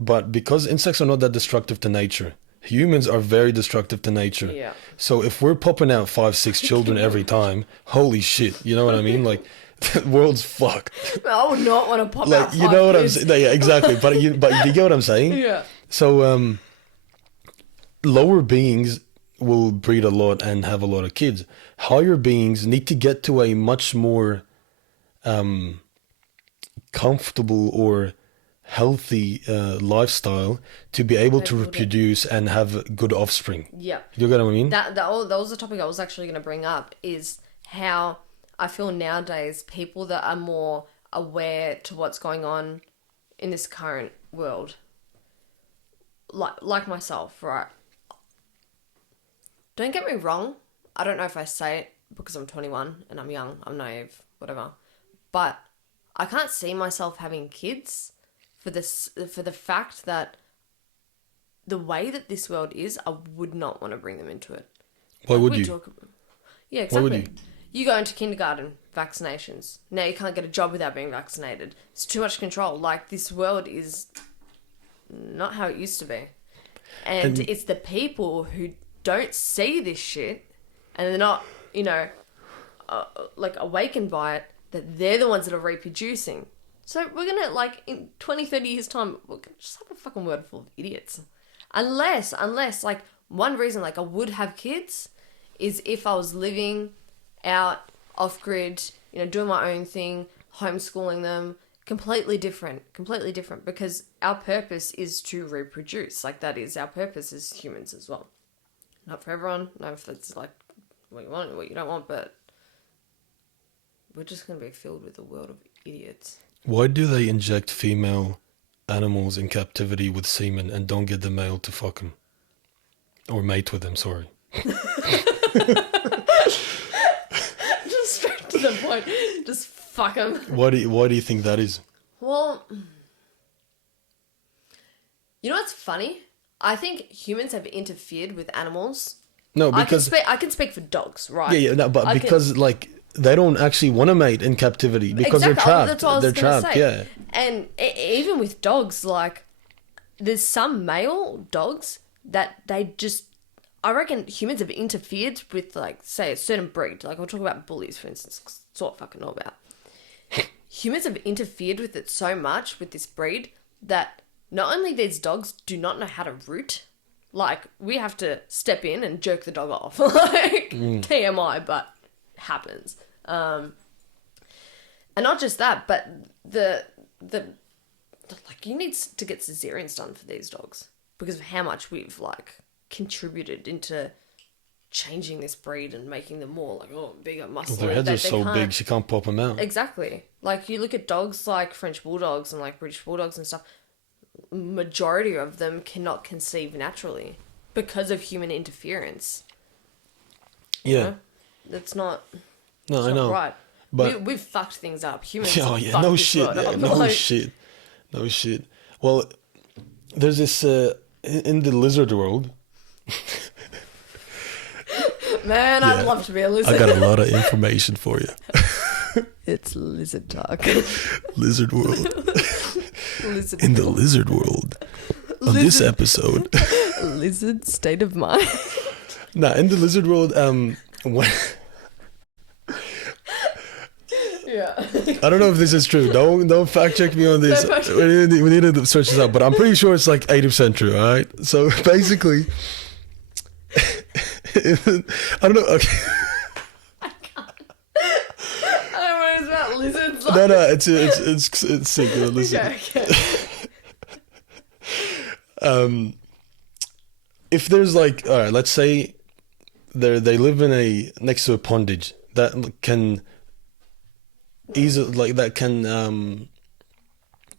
But because insects are not that destructive to nature, humans are very destructive to nature. Yeah. So if we're popping out 5-6 children every time, holy shit, you know what I mean? Like, the world's fucked. I would not want to pop Like, out 5 you know what kids. I'm saying? Yeah, exactly. But you get what I'm saying? Yeah. So lower beings will breed a lot and have a lot of kids. Higher beings need to get to a much more comfortable or healthy lifestyle to be able to reproduce and have good offspring. Yeah. You get what I mean? That was the topic I was actually going to bring up, is how I feel nowadays people that are more aware to what's going on in this current world, like myself, right? Don't get me wrong. I don't know if I say it because I'm 21 and I'm young, I'm naive, whatever. But I can't see myself having kids for the fact that the way that this world is, I would not want to bring them into it. Why would you? Yeah, exactly. Why would you? You go into kindergarten, vaccinations. Now you can't get a job without being vaccinated. It's too much control. Like, this world is not how it used to be. And it's the people who don't see this shit and they're not, you know, like awakened by it, that they're the ones that are reproducing. So we're going to, like, in 20, 30 years' time, we're going to just have a fucking world full of idiots. Unless, like, one reason, like, I would have kids is if I was living out off-grid, you know, doing my own thing, homeschooling them, completely different, because our purpose is to reproduce. Like, that is our purpose as humans as well. Not for everyone, no, if that's, like, what you want, what you don't want, but we're just going to be filled with a world of idiots. Why do they inject female animals in captivity with semen and don't get the male to fuck them? Or mate with them, sorry. Just straight to the point. Just fuck them. Why do you think that is? Well, you know what's funny? I think humans have interfered with animals. No, because... I can speak for dogs, right? Yeah, no, but because, like, they don't actually want to mate in captivity because they're trapped. That's what I was they're gonna trapped, say. yeah. And even with dogs, like, there's some male dogs that they just... I reckon humans have interfered with, like, say, a certain breed. Like, I'll talk about bullies, for instance, 'cause that's what I fucking know about. Humans have interfered with it so much, with this breed, that not only these dogs do not know how to root, like, we have to step in and jerk the dog off. Like, TMI, but happens. And not just that, but the like, you need to get cesareans done for these dogs because of how much we've, like, contributed into changing this breed and making them more, like, bigger, muscular. Well, their heads are so big, she can't pop them out. Exactly. Like, you look at dogs like French bulldogs and, like, British bulldogs and stuff, majority of them cannot conceive naturally because of human interference. Yeah. You know? That's not... No, I know. Right. But we've fucked things up. Humans oh, have yeah, fucked no this shit. world Yeah, up. no Like, shit. No shit. Well, there's this... in the lizard world... Man, I'd love to be a lizard. I got a lot of information for you. It's lizard talk. Lizard world. Lizard In the lizard world. On this episode... lizard state of mind. Nah, in the lizard world, when... Yeah. I don't know if this is true. Don't fact check me on this. We need to search this out, but I'm pretty sure it's like 80% true. All right. So basically, I don't know. Okay. I don't know what it's about lizards. No, it's sick. Listen. Okay. If there's like, all right, let's say they live in next to a pondage that can easily, like, that can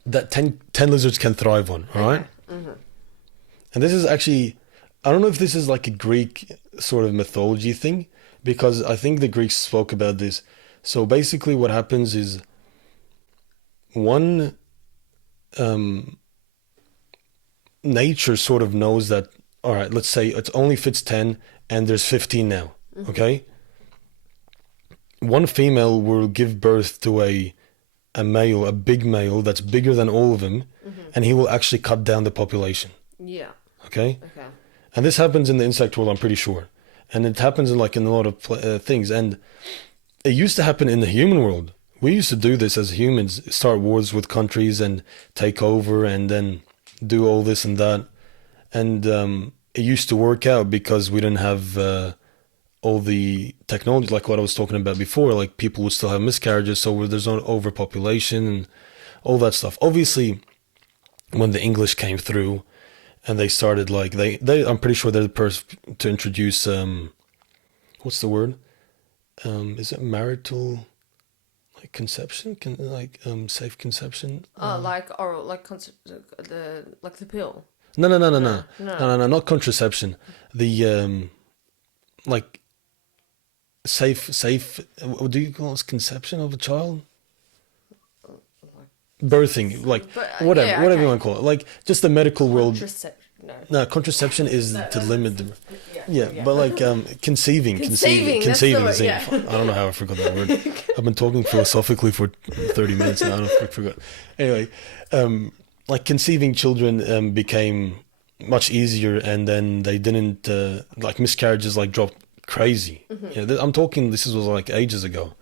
that 10 lizards can thrive on, all right? Mm-hmm. And this is actually, I don't know if this is like a Greek sort of mythology thing, because I think the Greeks spoke about this. So basically what happens is one nature sort of knows that, all right, let's say it only fits 10 and there's 15 now, okay? One female will give birth to a male, a big male that's bigger than all of them, and he will actually cut down the population. Yeah. Okay? Okay. And this happens in the insect world, I'm pretty sure. And it happens in a lot of things. And it used to happen in the human world. We used to do this as humans, start wars with countries and take over and then do all this and that. And it used to work out because we didn't have all the technology, like what I was talking about before. Like, people would still have miscarriages, so there's no overpopulation and all that stuff. Obviously, when the English came through and they started, like, they I'm pretty sure they're the first to introduce what's the word? Is it marital, like, conception? Safe conception? Like oral, like the pill. No, not contraception. The like safe. What do you call it? Conception of a child? Birthing, like, whatever you want to call it. Like, just the medical world. No, contraception is to limit the. Yeah, but like conceiving is yeah. I don't know how I forgot that word. I've been talking philosophically for 30 minutes now. I forgot. Anyway, like, conceiving children became much easier, and then they didn't like, miscarriages like dropped crazy. I'm talking, this was like ages ago,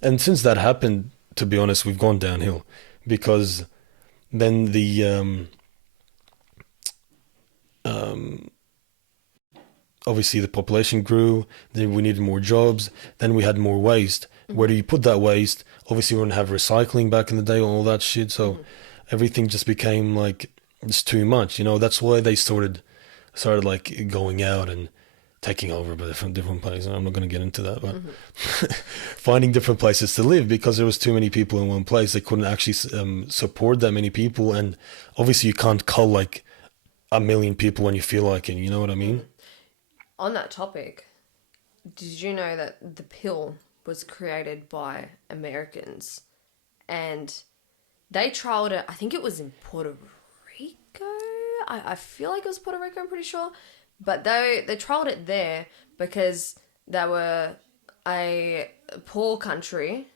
and since that happened, to be honest, we've gone downhill, because then obviously the population grew, then we needed more jobs, then we had more waste. Where do you put that waste? Obviously we didn't have recycling back in the day, all that shit, so everything just became like it's too much, you know. That's why they started like going out and taking over by different places. I'm not going to get into that, but finding different places to live because there was too many people in one place. They couldn't actually support that many people, and obviously you can't cull like 1 million people when you feel like it. You know what I mean? On that topic, did you know that the pill was created by Americans, and they trialed it? I think it was in Puerto Rico. I feel like it was Puerto Rico. I'm pretty sure. But they trialed it there because they were a poor country,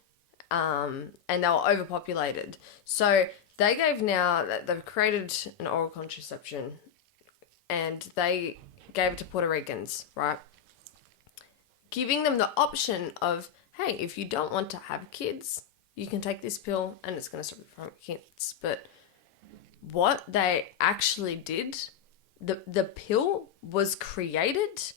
and they were overpopulated. So they've created an oral contraception, and they gave it to Puerto Ricans, right? Giving them the option of, hey, if you don't want to have kids, you can take this pill and it's going to stop you from having kids. But what they actually did, the pill was created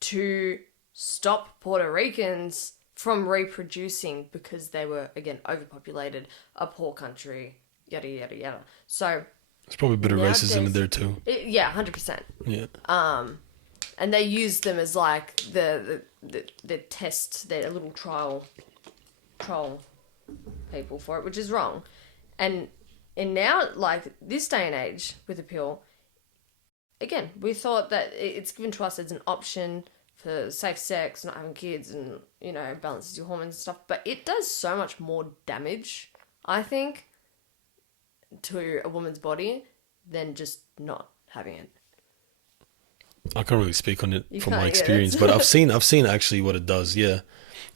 to stop Puerto Ricans from reproducing because they were, again, overpopulated, a poor country, yada, yada, yada. So there's probably a bit of racism in there too. Yeah, 100%. Yeah. And they used them as like the test, their little trial people for it, which is wrong. And now, like this day and age with a pill, again, we thought that it's given to us as an option for safe sex, not having kids, and, you know, balances your hormones and stuff. But it does so much more damage, I think, to a woman's body than just not having it. I can't really speak on it from my can't, experience, but I've seen actually what it does. Yeah,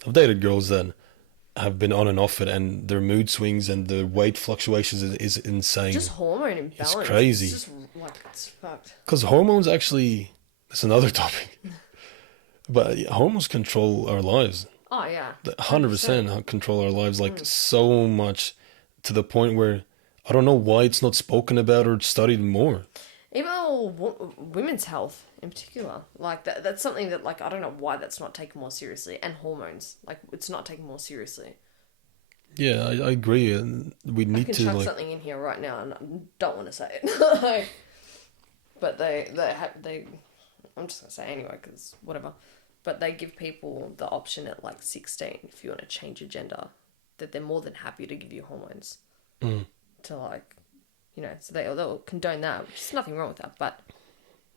I've dated girls that have been on and off it, and their mood swings and the weight fluctuations is insane. Just hormone imbalance. It's crazy. It's just like, it's fucked. Because hormones actually, that's another topic. But hormones control our lives. Oh yeah, 100% control our lives, like so much, to the point where I don't know why it's not spoken about or studied more. Even women's health in particular, like that's something that, like, I don't know why that's not taken more seriously. And hormones, like, it's not taken more seriously. Yeah, I agree. And we need to, I can chuck like, something in here right now, and I don't want to say it. Like, but they I'm just gonna say anyway, because whatever. But they give people the option at like 16, if you want to change your gender, that they're more than happy to give you hormones to, like, you know, so they'll condone that, which is nothing wrong with that. But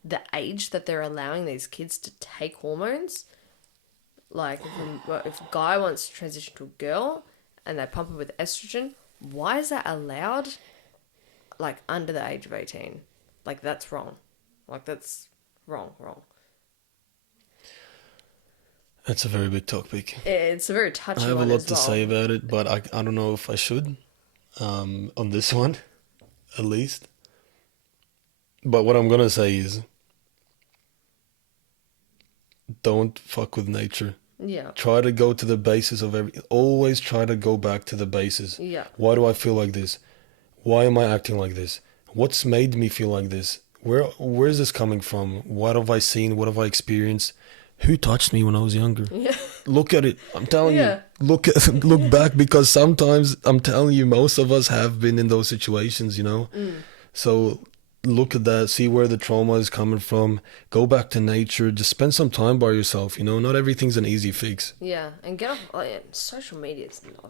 the age that they're allowing these kids to take hormones, like if a guy wants to transition to a girl and they pump her with estrogen, why is that allowed, like, under the age of 18? Like, that's wrong. Like, that's wrong. that's a very big topic. It's a very touchy one. I have a lot to well. say about it, but I don't know if I should, on this one, at least. But what I'm gonna say is, don't fuck with nature. Yeah. Try to go to the basis of always try to go back to the basis. Yeah. Why do I feel like this? Why am I acting like this? What's made me feel like this? Where is this coming from? What have I seen? What have I experienced? Who touched me when I was younger? Yeah. Look at it. I'm telling Yeah. you. Look back, because sometimes I'm telling you, most of us have been in those situations, you know? So look at that, see where the trauma is coming from, go back to nature, just spend some time by yourself, you know? Not everything's an easy fix. Yeah, and get off social media.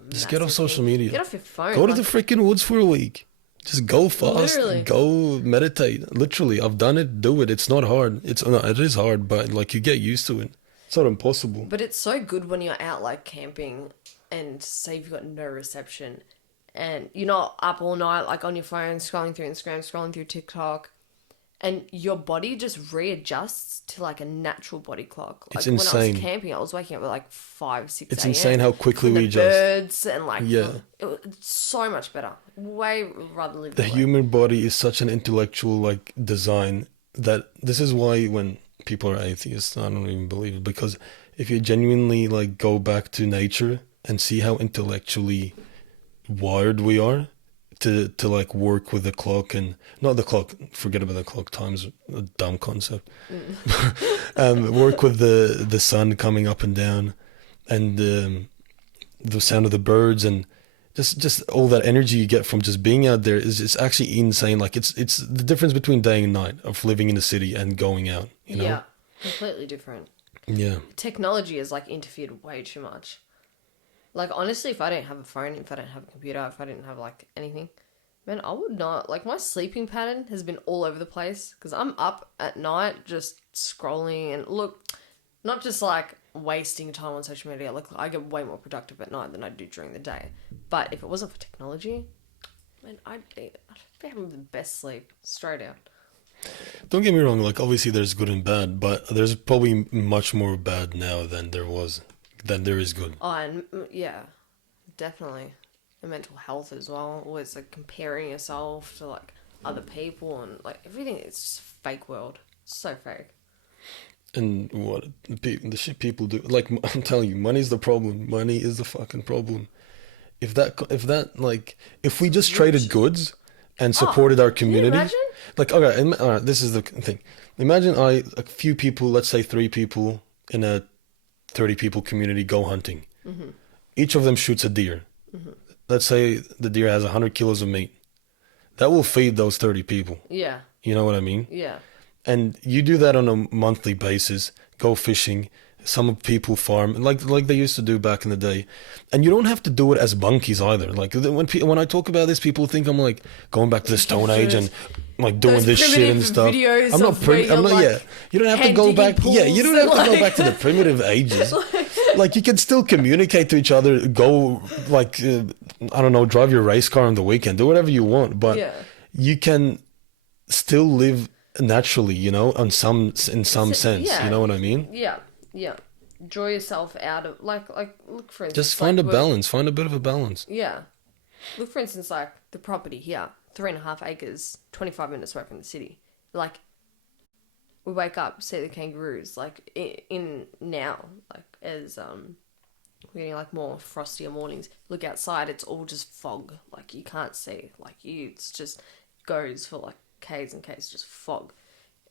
Just get off social media. Get off your phone. Go to the freaking woods for a week. Just go fast. Literally. Go meditate. Literally, I've done it. Do it. It's not hard. It is hard, but like, you get used to it. It's not impossible. But it's so good when you're out, like, camping, and say you've got no reception, and you're not up all night, like, on your phone, scrolling through Instagram, scrolling through TikTok, and your body just readjusts to, like, a natural body clock. Like, It's insane. When I was camping, I was waking up at like 5, 6 It's a.m. insane how quickly from we the adjust. birds and, like, Yeah. It's so much better. Way rather live The that way. human body is such an intellectual, like, design, that this is why when people are atheists, I don't even believe it, because if you genuinely, like, go back to nature and see how intellectually wired we are, to like work with the clock, and not the clock, forget about the clock, time's a dumb concept. Work with the sun coming up and down, and the sound of the birds, and just all that energy you get from just being out there is it's actually insane. Like it's the difference between day and night of living in the city and going out, you know? Yeah, completely different. Yeah. Technology has like interfered way too much. Like honestly, if I didn't have a phone, if I didn't have a computer, if I didn't have like anything, man, I would not, like my sleeping pattern has been all over the place because I'm up at night just scrolling and look, not just like wasting time on social media. Like I get way more productive at night than I do during the day. But if it wasn't for technology, man, I'd be having the best sleep straight out. Don't get me wrong, like obviously there's good and bad, but there's probably much more bad now than there is good. Oh, and yeah, definitely. And mental health as well. Always like comparing yourself to like other people and like everything. It's just fake world. So fake. And what the shit people do, like I'm telling you, money's the problem. Money is the fucking problem. If we just traded goods and supported our community, can you imagine? like okay, all right, this is the thing. Imagine a few people, let's say 3 people in a 30 people community go hunting. Mm-hmm. Each of them shoots a deer. Mm-hmm. Let's say the deer has 100 kilos of meat. That will feed those 30 people. Yeah. You know what I mean? Yeah. And you do that on a monthly basis, go fishing, some people farm, like they used to do back in the day. And you don't have to do it as bunkies either. Like when I talk about this, people think I'm like going back to the Stone Age and like doing this shit and stuff. I'm not yeah. You don't have to go back. Yeah, you don't have to go back to the primitive ages. Like you can still communicate to each other, go like, I don't know, drive your race car on the weekend, do whatever you want. But you can still live naturally, you know, in some sense, you know what I mean? Yeah, yeah. Draw yourself out of like look for instance. Just find a balance. Find a bit of a balance. Yeah. Look for instance, like the property here, 3.5 acres, 25 minutes away from the city. Like we wake up, see the kangaroos. Like in now, like as we're getting like more frostier mornings. Look outside, it's all just fog. Like you can't see. Like it's just goes for like K's and K's, just fog.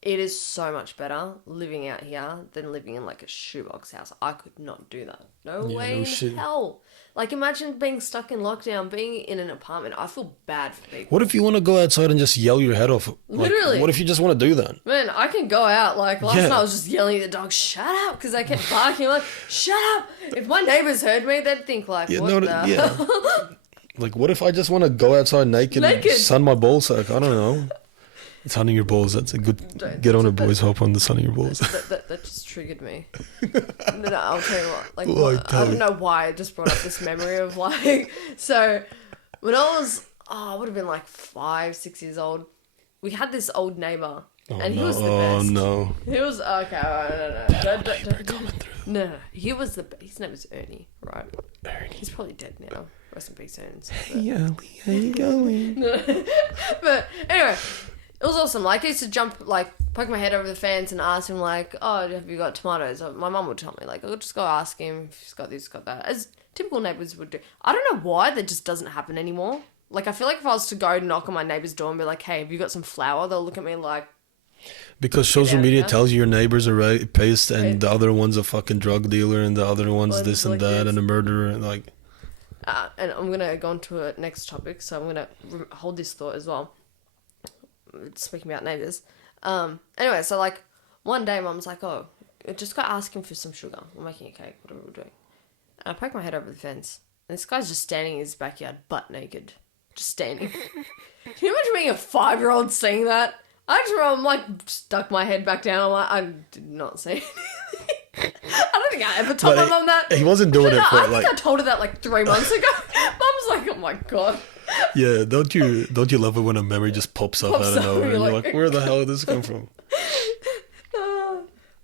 It is so much better living out here than living in like a shoebox house. I could not do that. No way in hell. Like imagine being stuck in lockdown, being in an apartment. I feel bad for people. What if you want to go outside and just yell your head off? Like, literally. What if you just want to do that? Man, I can go out. Like last night I was just yelling at the dog, shut up, because they kept barking. I'm like, shut up. If my neighbours heard me, they'd think like, what the hell? Like what if I just want to go outside naked. And sun my ballsack? I don't know. It's hunting your balls. That's a good. Get on it, boys. Hop on the sunning your balls. That just triggered me. No, I'll tell you what. Like, I don't know why I just brought up this memory of like. So, when I was, I would have been like 5, 6 years old. We had this old neighbor, and he was the best. Oh no. He was okay. No. He was the. His name was Ernie, right? Ernie. He's probably dead now. Rest in peace, Ernst. Hey, Ollie, how you going? But anyway. It was awesome. Like, I used to jump, like, poke my head over the fence and ask him, like, oh, have you got tomatoes? My mum would tell me, like, I'll just go ask him if he's got this, got that. As typical neighbours would do. I don't know why that just doesn't happen anymore. Like, I feel like if I was to go knock on my neighbour's door and be like, hey, have you got some flour? They'll look at me like... Because social media tells you your neighbours are rapist and the other one's a fucking drug dealer and the other one's this and that and a murderer and, like... and I'm going to go on to a next topic, so I'm going to hold this thought as well. Speaking about neighbours. Anyway, so like one day mum's like, oh, just go ask him for some sugar. We're making a cake, whatever we're doing. And I poke my head over the fence. And this guy's just standing in his backyard, butt naked. Just standing. Can you imagine being a 5-year-old seeing that? I just remember, I'm like, stuck my head back down. I'm like, I did not see anything. I don't think I ever told my mum that. He wasn't doing it for I think I told her that like 3 months ago. Mum's like, oh my God. Yeah, don't you love it when a memory just pops up out of nowhere and you're like, where the hell did this come from?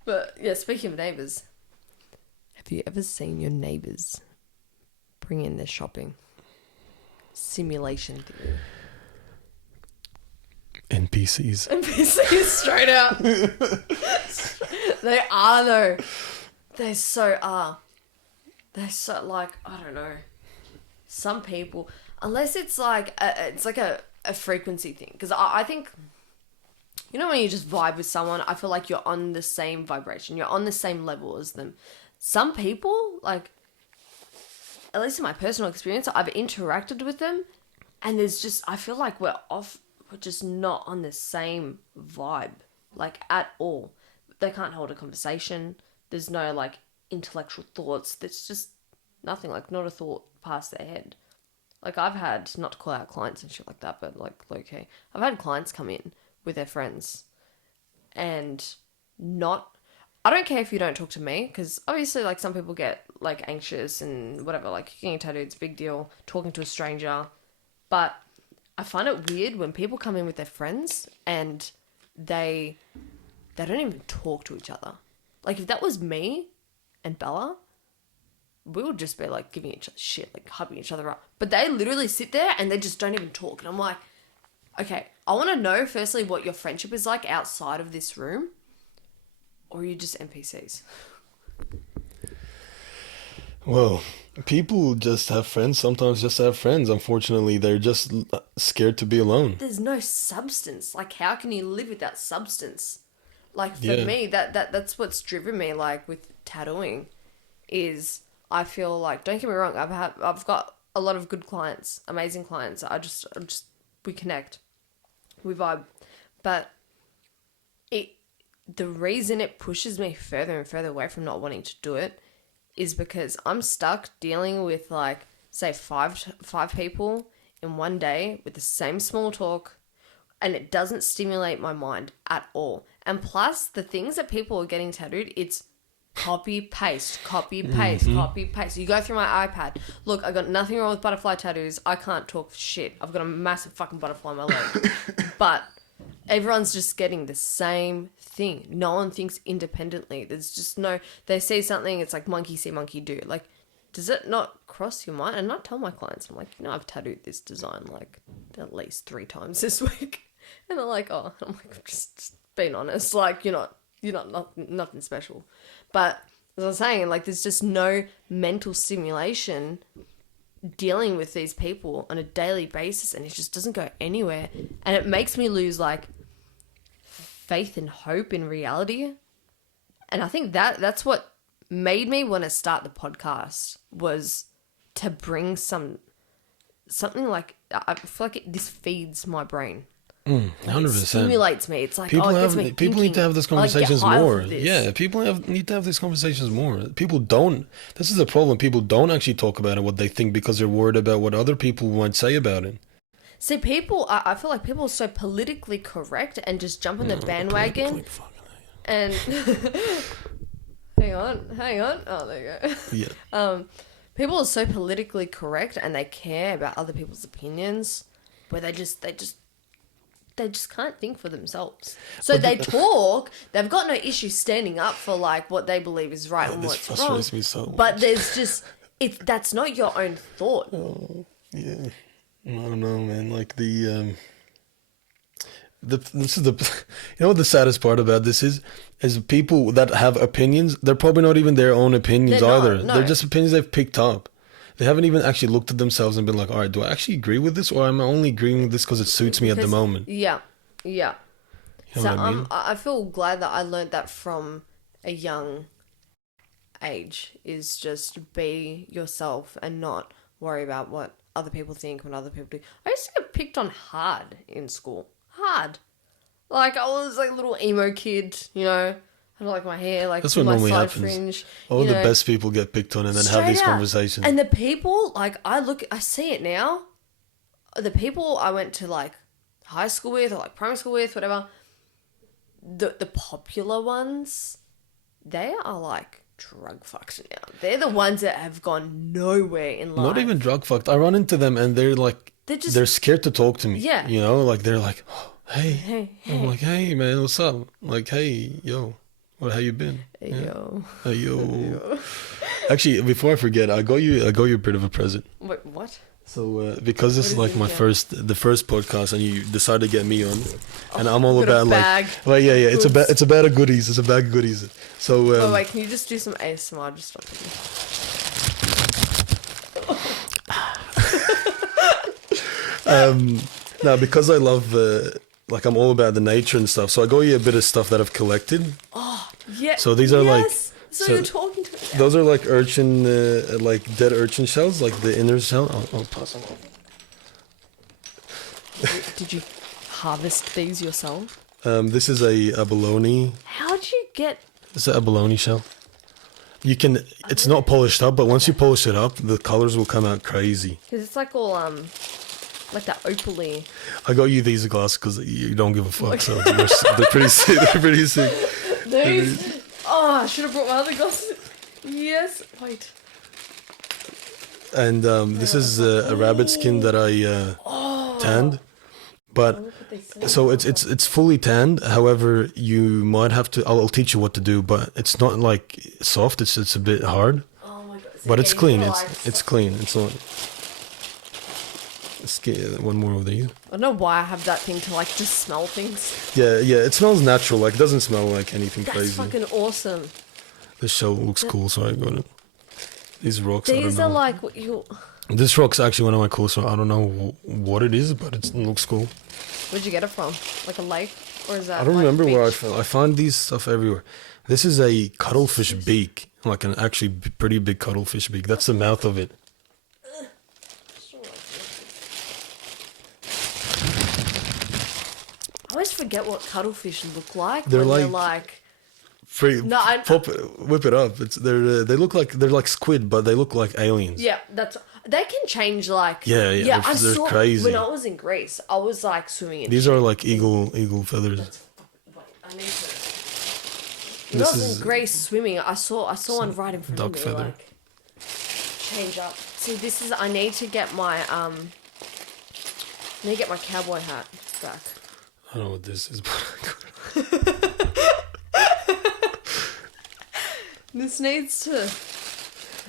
But yeah, speaking of neighbours, have you ever seen your neighbours bring in their shopping? Simulation theory. NPCs straight out. They are though. They so are. They're so like, I don't know. Some people, Unless it's like a frequency thing. Because I think, you know, when you just vibe with someone, I feel like you're on the same vibration. You're on the same level as them. Some people, like, at least in my personal experience, I've interacted with them, and there's just, I feel like we're just not on the same vibe, like, at all. They can't hold a conversation. There's no, like, intellectual thoughts. There's just nothing, like, not a thought past their head. Like, I've had, not to call out clients and shit like that, but, like, low-key, I've had clients come in with their friends and I don't care if you don't talk to me, because obviously, like, some people get, like, anxious and whatever, like, getting tattooed, it's a big deal, talking to a stranger, but I find it weird when people come in with their friends and they don't even talk to each other. Like, if that was me and Bella, we would just be, like, giving each other shit, like, hugging each other up. But they literally sit there and they just don't even talk. And I'm like, okay, I want to know, firstly, what your friendship is like outside of this room. Or are you just NPCs? Well, people just have friends. Sometimes just have friends. Unfortunately, they're just scared to be alone. There's no substance. Like, how can you live without substance? Like, for me, that's what's driven me, like, with tattooing, is I feel like, don't get me wrong, I've got a lot of good clients, amazing clients. We connect, we vibe, but the reason it pushes me further and further away from not wanting to do it is because I'm stuck dealing with, like, say five people in one day with the same small talk, and it doesn't stimulate my mind at all. And plus, the things that people are getting tattooed, it's copy, paste, copy, paste, copy, paste. You go through my iPad. Look, I got nothing wrong with butterfly tattoos. I can't talk shit. I've got a massive fucking butterfly on my leg. But everyone's just getting the same thing. No one thinks independently. There's just no... They see something, it's like monkey see, monkey do. Like, does it not cross your mind? And I tell my clients, I'm like, you know, I've tattooed this design, like, at least 3 times this week. And they're like, oh. I'm like, just being honest. Like, you're not nothing special. But as I was saying, like, there's just no mental stimulation dealing with these people on a daily basis, and it just doesn't go anywhere. And it makes me lose, like, faith and hope in reality. And I think that's what made me want to start the podcast, was to bring something like, I feel like this feeds my brain. 100%. It stimulates me. It's like, people it gets me thinking. People need to have these conversations more. This. Yeah, people need to have these conversations more. People don't. This is the problem. People don't actually talk about it, what they think, because they're worried about what other people might say about it. See, people, I feel like people are so politically correct and just jump on the bandwagon. And hang on. Oh, there you go. Yeah. People are so politically correct and they care about other people's opinions, where they just can't think for themselves. So they talk. They've got no issue standing up for, like, what they believe is right and what's wrong. This frustrates me so much. But there's just that's not your own thought. Oh, yeah. I don't know, man. Like, this is the, you know what the saddest part about this is people that have opinions, they're probably not even their own opinions either. No. They're just opinions they've picked up. They haven't even actually looked at themselves and been like, all right, do I actually agree with this, or am I only agreeing with this because it suits me at the moment? Yeah. You know so what I mean? I feel glad that I learned that from a young age, is just be yourself and not worry about what other people think, what other people do. I used to get picked on hard in school. Hard. Like, I was like a little emo kid, you know. I like my hair, like, that's what my normally side happens. Fringe. All the best people get picked on and then have these conversations. And the people, like, I see it now. The people I went to, like, high school with, or like primary school with, whatever, the popular ones, they are like drug fucked now. They're the ones that have gone nowhere in life. Not even drug fucked. I run into them and they're like, they're scared to talk to me. Yeah. You know, like, they're like, oh, hey. I'm like, hey, man, what's up? Like, hey, yo. How you been? Hey, yo. Hey, yo. Actually, before I forget, I got you a bit of a present. Wait, what? So, because this is like the first podcast, and you decided to get me on, and I'm all about, like, well, yeah, it's a bag of goodies. It's a bag of goodies. So, wait, can you just do some ASMR? Just stop it. Now, because I love, like, I'm all about the nature and stuff, so I got you a bit of stuff that I've collected. Yeah. So these are like... So you're talking to me now. Those are like urchin, like dead urchin shells, like the inner shell. I'll pass them on. Did you harvest these yourself? This is a abalone. How'd you get... It's an abalone shell. You can... It's not polished up, but once you polish it up, the colors will come out crazy. Because it's like all, like that opaly. I got you these glasses because you don't give a fuck, so they're pretty sick. They're pretty sick. These... Oh, I should have brought my other glasses. Yes. Wait. And this is a rabbit skin that I tanned. But so it's fully tanned. However, you might have to. I'll teach you what to do, but it's not like soft. It's a bit hard. Oh my god! But it's clean. It's clean. It's not. Let's get one more of these. I don't know why I have that thing to like just smell things. Yeah. It smells natural. Like it doesn't smell like anything That's crazy. fucking awesome. This shell looks cool, so I got it. These rocks. These I are don't know. like what you. This rock's actually one of my coolest. So I don't know what it is, but it looks cool. Where'd you get it from? Like a lake, or is that? I don't like remember where I beach? found. I find these stuff everywhere. This is a cuttlefish beak, like an actually pretty big cuttlefish beak. That's the mouth of it. I always forget what cuttlefish look like. They're when like- Whip it up. They look like they're like squid, but they look like aliens. Yeah, they can change like. Yeah, they're crazy. When I was in Greece, I was like swimming in. These are like eagle feathers. Wait, I need to. When I was in Greece swimming, I saw one right in front duck of me. feather. Like, change up. See, this is. I need to get my cowboy hat back. I don't know what this is, but This needs to.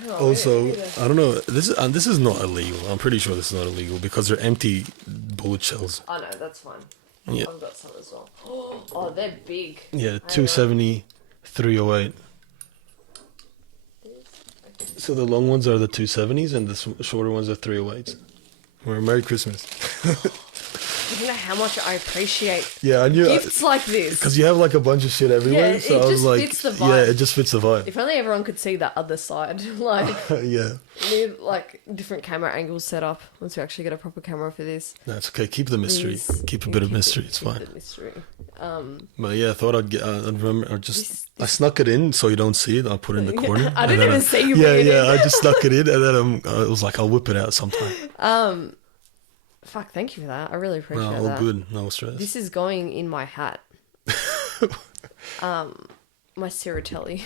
Oh, also I don't know. This is not illegal. I'm pretty sure this is not illegal because they're empty bullet shells. Oh no, that's fine. Yeah. I've got some as well. Oh, they're big. Yeah, 270, 308. So the long ones are the 270s and the shorter ones are 308s. Merry Christmas. You know how much I appreciate Yeah, I knew gifts like this. because you have like a bunch of shit everywhere. Yeah, so it I was just like, fits the vibe. yeah, it just fits the vibe. If only everyone could see that other side. Like, Yeah, we need like different camera angles set up once we actually get a proper camera for this. that's okay. Keep the mystery. Please. Keep a bit of mystery. It's Keep fine. the mystery. But yeah, I thought I'd get. I'd remember. I snuck it in so you don't see it. I'll put it in the corner. I and didn't then even see you. Yeah, bring it in. I just snuck it in, and then I was like, I'll whip it out sometime. Fuck, thank you for that. I really appreciate No, all that. good. No stress. This is going in my hat. My Ciritelli.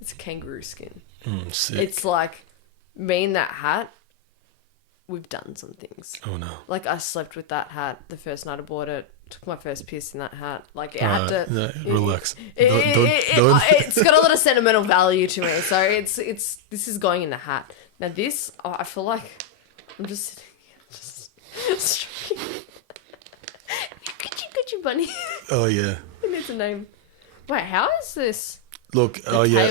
It's kangaroo skin. Sick. It's like me in that hat. We've done some things. Oh no. Like I slept with that hat the first night I bought it. Took my first piss in that hat. Like it had to. No, relax. Don't. It's got a lot of sentimental value to me. So it's this is going in the hat. Now this, I feel like I'm just sitting here, just stroking. Gucci bunny. Oh yeah. It needs a name. Wait, how is this? Look, tail. yeah.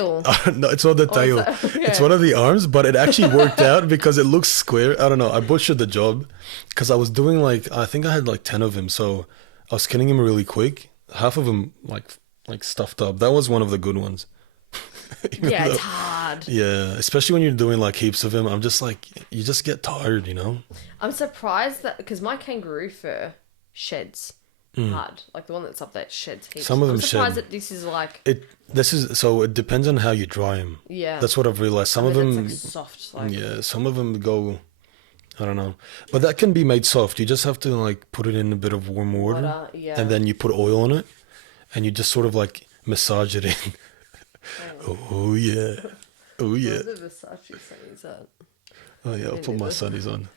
No, it's not the tail. that- okay. It's one of the arms, but it actually worked out because it looks square. I don't know. I butchered the job because I was doing I think I had like 10 of him. So I was skinning him really quick. Half of them like stuffed up. That was one of the good ones. Yeah, it's hard. Yeah, especially when you're doing like heaps of him. I'm just like, you just get tired, you know? I'm surprised that because my kangaroo fur sheds hard, like the one that's up there sheds heaps. Some of them I'm surprised shed. that this is like So it depends on how you dry him. yeah. That's what I've realized. Some I of bet them, it's like soft. Like yeah, some of them go, I don't know. But that can be made soft. You just have to like put it in a bit of warm water. yeah. And then you put oil on it and you just sort of like massage it in. Oh yeah. Oh yeah. What are the Versace sunnies at? Oh yeah, I'll put my sunnies on.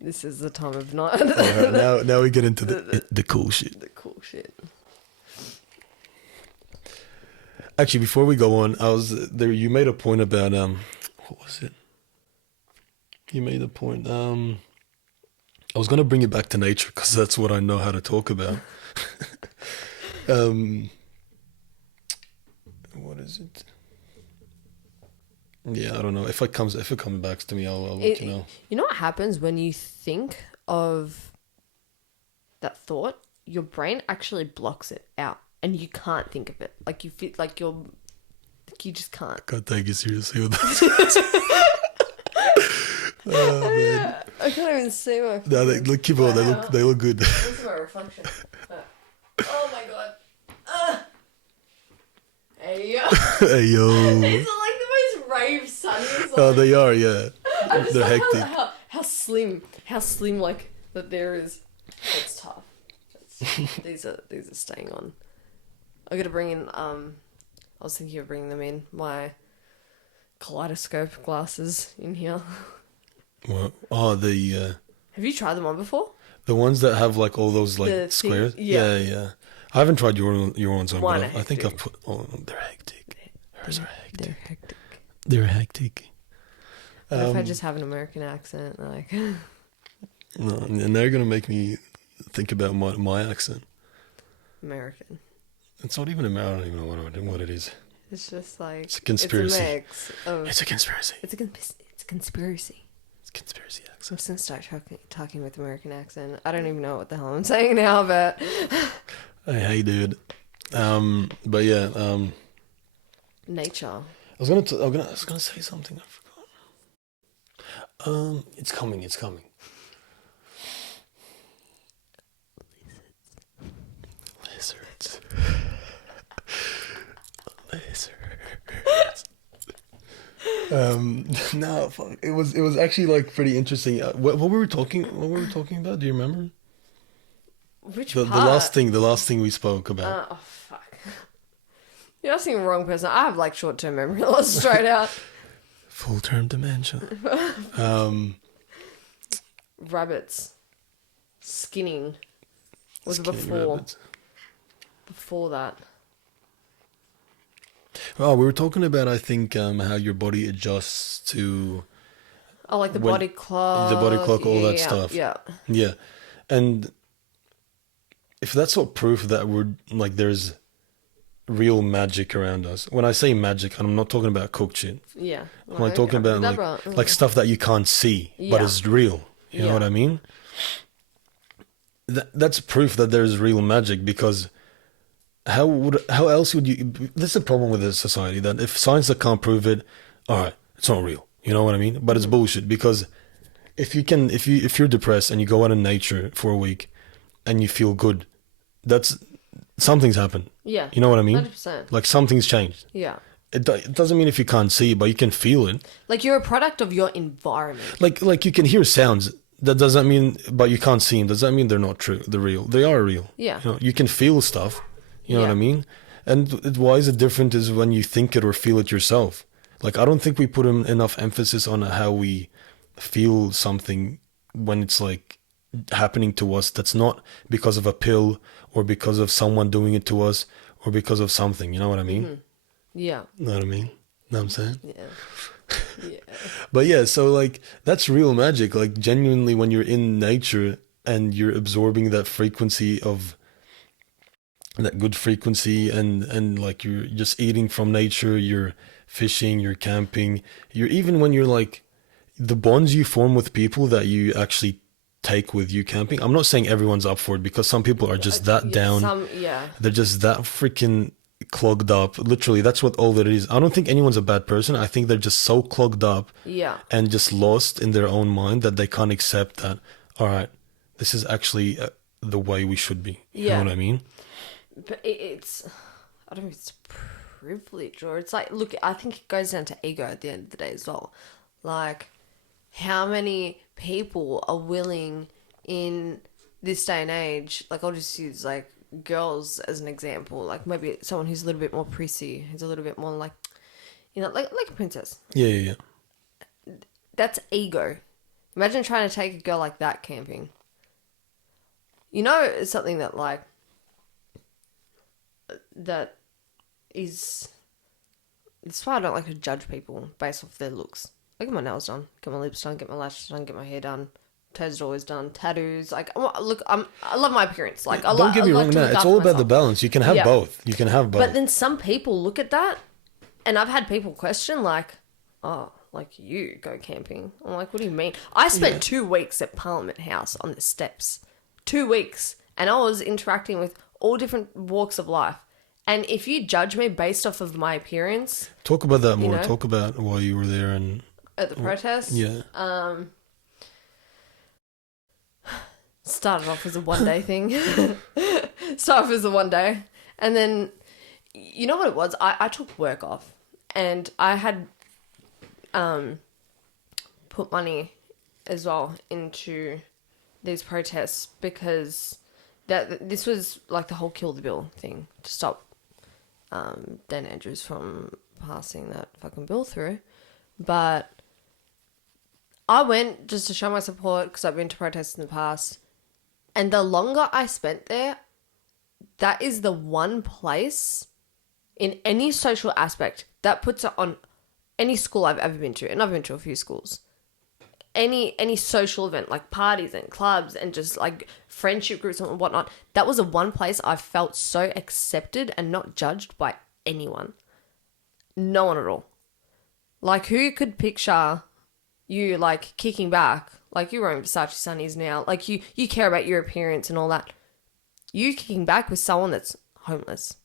This is the time of night. Alright, now we get into the cool shit. The cool shit. Actually, before we go on, I was there. You made a point about what was it? You made a point. I was gonna bring it back to nature because that's what I know how to talk about. What is it? Yeah, I don't know. If it comes back to me, I'll let you know. You know what happens when you think of that thought, your brain actually blocks it out, and you can't think of it. Like you feel like you just can't. Can't take you seriously with that. Oh, man. I can't even see my. No, keep on. They look good. This is my reflection. Oh my god. Hey yo. Hey yo. It's like the most rave sunnies. Oh, they are, yeah. I just They're like hectic. how slim like that there is. It's tough. These are staying on. I gotta bring in. I was thinking of bringing them in. My kaleidoscope glasses in here. What? Oh, Have you tried them on before? the ones that have like all those like The squares. thing- yeah. Yeah. I haven't tried your ones on, Mine but are I think hectic. I've put. Oh, they're hectic. Hers are hectic. They're hectic. They're hectic. What if I just have an American accent? Like, No, and they're gonna make me think about my accent. American. It's not even American. I don't even know what it is. It's just like It's a conspiracy. It's a mix of. It's a conspiracy. It's a conspiracy. It's a conspiracy I'm accent. just gonna start talking with American accent. I don't even know what the hell I'm saying now, but Hey, dude. But yeah. nature. I was gonna say something. I forgot. It's coming. Lizards. No, fuck. It was actually like pretty interesting. What were we talking about? Do you remember? Which The part? last thing we spoke about. Oh fuck! You're asking the wrong person. I have like short-term memory loss straight out. Full-term dementia. Rabbits skinning was Skinny before. rabbits. Before that. Oh, we were talking about, I think, how your body adjusts to Oh, like the When- body clock. the body clock, all that yeah, stuff. Yeah. Yeah, and if that's not proof that we're like there's real magic around us. When I say magic, I'm not talking about cooked shit. Yeah. I'm like talking about like stuff that you can't see but Yeah. is real. You know Yeah. what I mean? That's proof that there's real magic, because how else would you? This is the problem with this society, that if science can't prove it, all right, it's not real. You know what I mean? But it's bullshit, because if you're depressed and you go out in nature for a week and you feel good, that's something's happened. Yeah. You know what I mean? 100%. Like something's changed. Yeah. It doesn't mean if you can't see it, but you can feel it. Like you're a product of your environment. Like you can hear sounds. That doesn't mean, but you can't see them. Does that mean they're not true? They're real. They are real. Yeah. You know, you can feel stuff. You know what I Yeah. mean? And why is it different is when you think it or feel it yourself. Like, I don't think we put enough emphasis on how we feel something when it's like happening to us. That's not because of a pill or because of someone doing it to us or because of something. You know what I mean? Yeah. Know what I mean? Know what I'm saying? Yeah. Yeah. But yeah, so like that's real magic. Like genuinely, when you're in nature and you're absorbing that frequency of that good frequency, and like you're just eating from nature, you're fishing, you're camping, you're even when you're like the bonds you form with people that you actually take with you camping. I'm not saying everyone's up for it, because some people are just that down. Yeah. They're just that freaking clogged up. Literally, that's what all that is. I don't think anyone's a bad person. I think they're just so clogged up Yeah. and just lost in their own mind that they can't accept that, all right, this is actually the way we should be. You Yeah. know what I mean? But it's, I don't know if it's privilege or it's like, look, I think it goes down to ego at the end of the day as well. Like, how many people are willing in this day and age, like I'll just use like girls as an example, like maybe someone who's a little bit more prissy, who's a little bit more like, you know, like a princess. Yeah. That's ego. Imagine trying to take a girl like that camping. You know, it's something that like, that is, that's why I don't like to judge people based off their looks. I get my nails done, get my lips done, get my lashes done, get my hair done. Toes are always done. Tattoos, like look, I love my appearance. Like I Don't get me I like wrong, to now look it's after all about the myself. balance. You can have Yeah. both. You can have both. But then some people look at that, and I've had people question like, oh, like, you go camping. I'm like, what do you mean? I spent 2 weeks at Parliament House on the steps. 2 weeks. And I was interacting with all different walks of life. And if you judge me based off of my appearance... Talk about that more. know, Talk about why you were there and... At the protest? Yeah. Started off as a one-day thing. Started off as a one-day. And then, you know what it was? I took work off. And I had put money as well into these protests because this was like the whole Kill the Bill thing to stop Dan Andrews from passing that fucking bill through. But I went just to show my support because I've been to protests in the past. And the longer I spent there, that is the one place in any social aspect that puts it on any school I've ever been to. And I've been to a few schools. Any social event, like parties and clubs and just like friendship groups and whatnot. That was the one place I felt so accepted and not judged by anyone. No one at all. Like, who could picture you, like, kicking back? Like, you're wearing Versace sunnies now. Like, you care about your appearance and all that. You kicking back with someone that's homeless.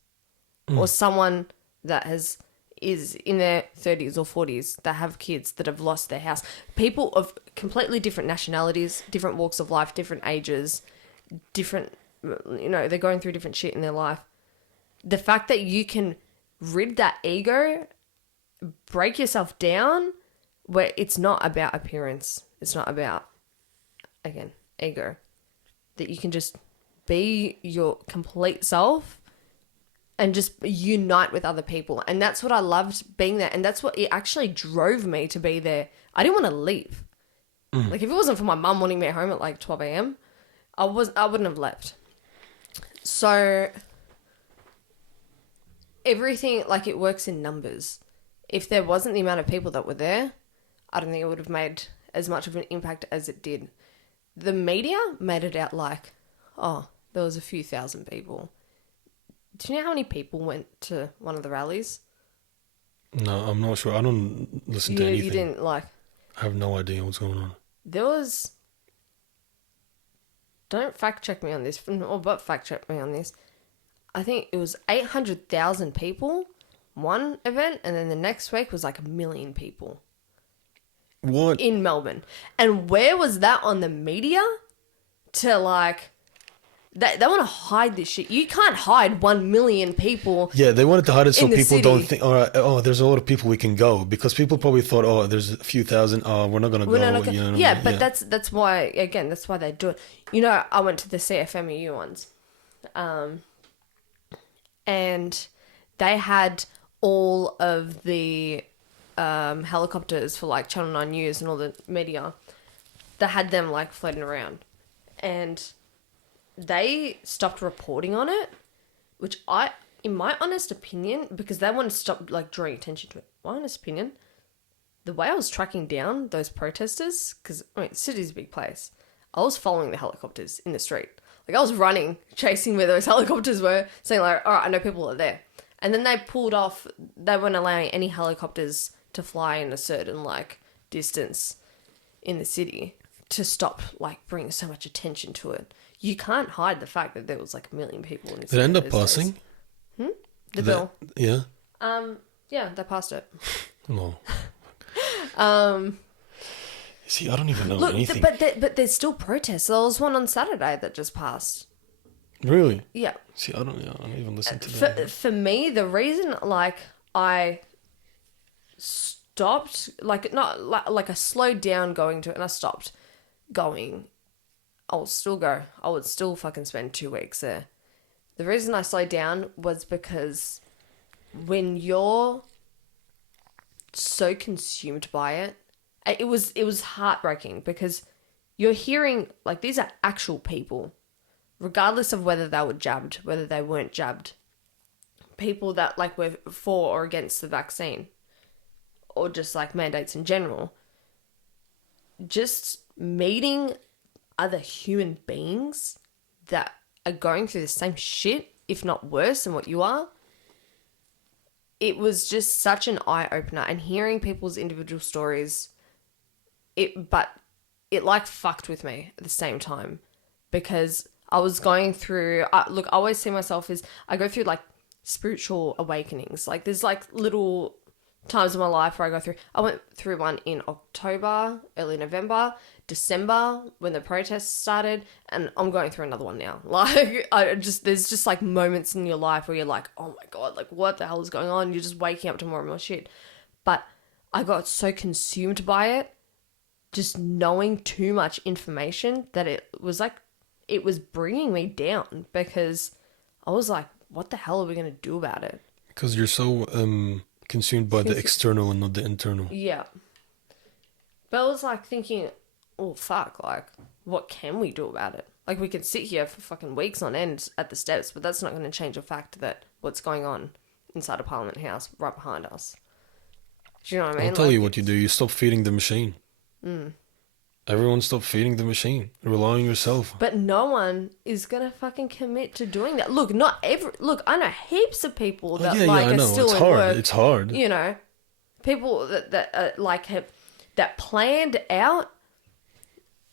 Or someone that is in their 30s or 40s that have kids that have lost their house. People of completely different nationalities, different walks of life, different ages, different, you know, they're going through different shit in their life. The fact that you can rid that ego, break yourself down, where it's not about appearance. It's not about, again, ego. That you can just be your complete self and just unite with other people. And that's what I loved being there. And that's what it actually drove me to be there. I didn't want to leave. Like, if it wasn't for my mum wanting me home at like 12 a.m., I wouldn't have left. So everything, like, it works in numbers. If there wasn't the amount of people that were there, I don't think it would have made as much of an impact as it did. The media made it out like, oh, there was a few thousand people. Do you know how many people went to one of the rallies? No, I'm not sure. I don't listen to anything. You didn't, like... I have no idea what's going on. There was... Don't fact check me on this, but fact check me on this. I think it was 800,000 people, one event, and then the next week was like 1 million people. What? In Melbourne. And where was that on the media? To like... They want to hide this shit. You can't hide 1 million people. Yeah, they wanted to hide it so people city. don't think, all right, oh, there's a lot of people we can go. Because people probably thought, oh, there's a few thousand, oh, we're not going to go. You know what I mean? Yeah, but that's why, again, that's why they do it. You know, I went to the CFMEU ones. And they had all of the helicopters for like Channel 9 News and all the media. They had them like floating around. And they stopped reporting on it, which in my honest opinion, because they want to stop like drawing attention to it. My honest opinion, the way I was tracking down those protesters, because I mean, the city's a big place, I was following the helicopters in the street. Like I was running, chasing where those helicopters were, saying like, all right, I know people are there. And then they pulled off, they weren't allowing any helicopters to fly in a certain like distance in the city to stop like bringing so much attention to it. You can't hide the fact that there was like 1 million people in the city. Did it end up passing? The bill. Yeah. Yeah, they passed it. No. See, I don't even know anything. But there's still protests. There was one on Saturday that just passed. Really? Yeah. See, I don't even listen to that. For me, the reason like I stopped, like not like I slowed down going to it and I stopped going. I'll still go. I would still fucking spend 2 weeks there. The reason I slowed down was because when you're so consumed by it, it was heartbreaking because you're hearing, like, these are actual people, regardless of whether they were jabbed, whether they weren't jabbed. People that, like, were for or against the vaccine or just, like, mandates in general. Just meeting other human beings that are going through the same shit, if not worse than what you are, it was just such an eye-opener, and hearing people's individual stories, but it like fucked with me at the same time, because I was going through, look, I always see myself as, I go through like spiritual awakenings. Like there's like little times in my life where I went through one in October, early November, December when the protests started, and I'm going through another one now. Like there's just like moments in your life where you're like, oh my God, like what the hell is going on? You're just waking up to more and more shit. But I got so consumed by it, just knowing too much information, that it was bringing me down, because I was like, what the hell are we going to do about it? Because you're so consumed by the external and not the internal. Yeah. But I was like thinking, oh fuck, like what can we do about it? Like we can sit here for fucking weeks on end at the steps, but that's not going to change the fact that what's going on inside a Parliament House right behind us. Do you know what I mean? I'll tell you what you do. You stop feeding the machine. Everyone stop feeding the machine. Rely on yourself. But no one is gonna fucking commit to doing that. Look, I know heaps of people that are still in work. It's hard. You know, people that that planned out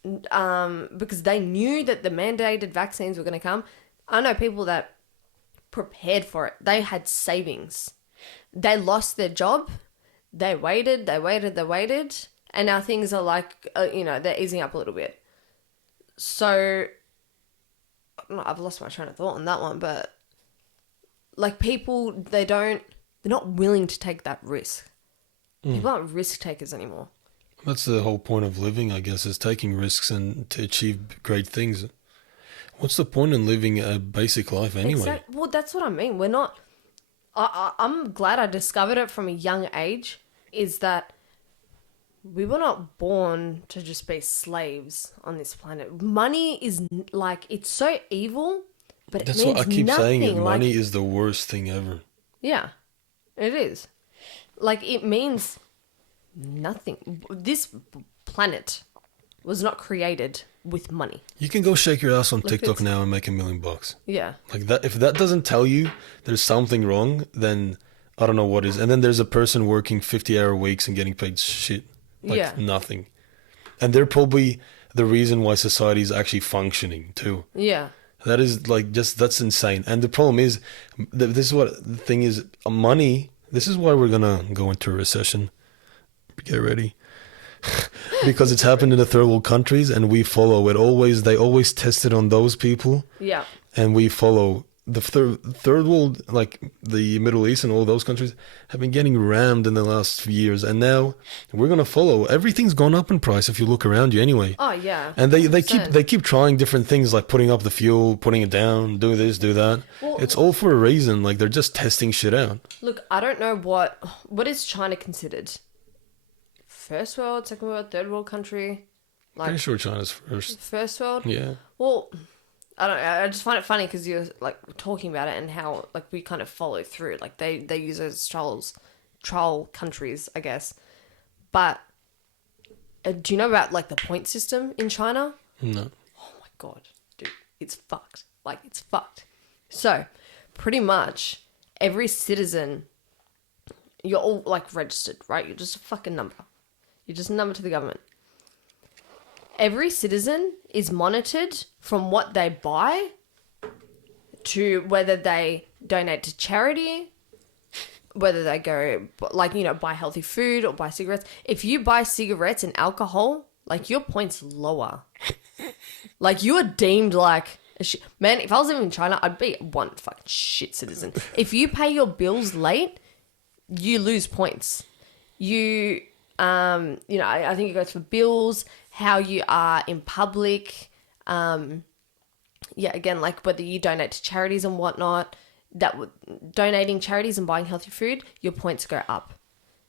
because they knew that the mandated vaccines were gonna come. I know people that prepared for it. They had savings. They lost their job. They waited. And now things are like, they're easing up a little bit. So, I've lost my train of thought on that one, but like people, they're not willing to take that risk. People aren't risk takers anymore. That's the whole point of living, I guess, is taking risks and to achieve great things. What's the point in living a basic life anyway? Well, that's what I mean. We're not, I'm glad I discovered it from a young age, is that we were not born to just be slaves on this planet. Money is like, it's so evil, but that's it means what I keep nothing. saying. It. Money is the worst thing ever. Yeah, it is. Like, it means nothing. This planet was not created with money. You can go shake your ass on TikTok now and make $1 million. Yeah. Like that. If that doesn't tell you there's something wrong, then I don't know what is. And then there's a person working 50-hour weeks and getting paid shit. Like nothing. And they're probably the reason why society is actually functioning too. Yeah. That is like that's insane. And the problem is, this is what the thing is, money, this is why we're going to go into a recession. Get ready. Because it's happened in the third world countries and we follow it. They always test it on those people. Yeah. And we follow. The third world, like the Middle East and all those countries, have been getting rammed in the last few years, and now we're gonna follow. Everything's gone up in price if you look around you anyway. Oh yeah. And they keep trying different things, like putting up the fuel, putting it down, do this, do that. Well, it's all for a reason. Like they're just testing shit out. Look, I don't know what is China considered. First world, second world, third world country. Like, pretty sure China's first. First world. Yeah. Well, I don't know. I just find it funny because you're like talking about it and how like we kind of follow through. Like they use those troll countries, I guess. But do you know about like the point system in China? No. Oh my God, dude, it's fucked. Like it's fucked. So pretty much every citizen, you're all like registered, right? You're just a fucking number. You're just a number to the government. Every citizen is monitored from what they buy to whether they donate to charity, whether they go, like, buy healthy food or buy cigarettes. If you buy cigarettes and alcohol, like, your point's lower. Like, you are deemed like a shit. Man, if I was living in China, I'd be one fucking shit citizen. If you pay your bills late, you lose points. I think it goes for bills, how you are in public, again, like whether you donate to charities and whatnot, donating charities and buying healthy food, your points go up.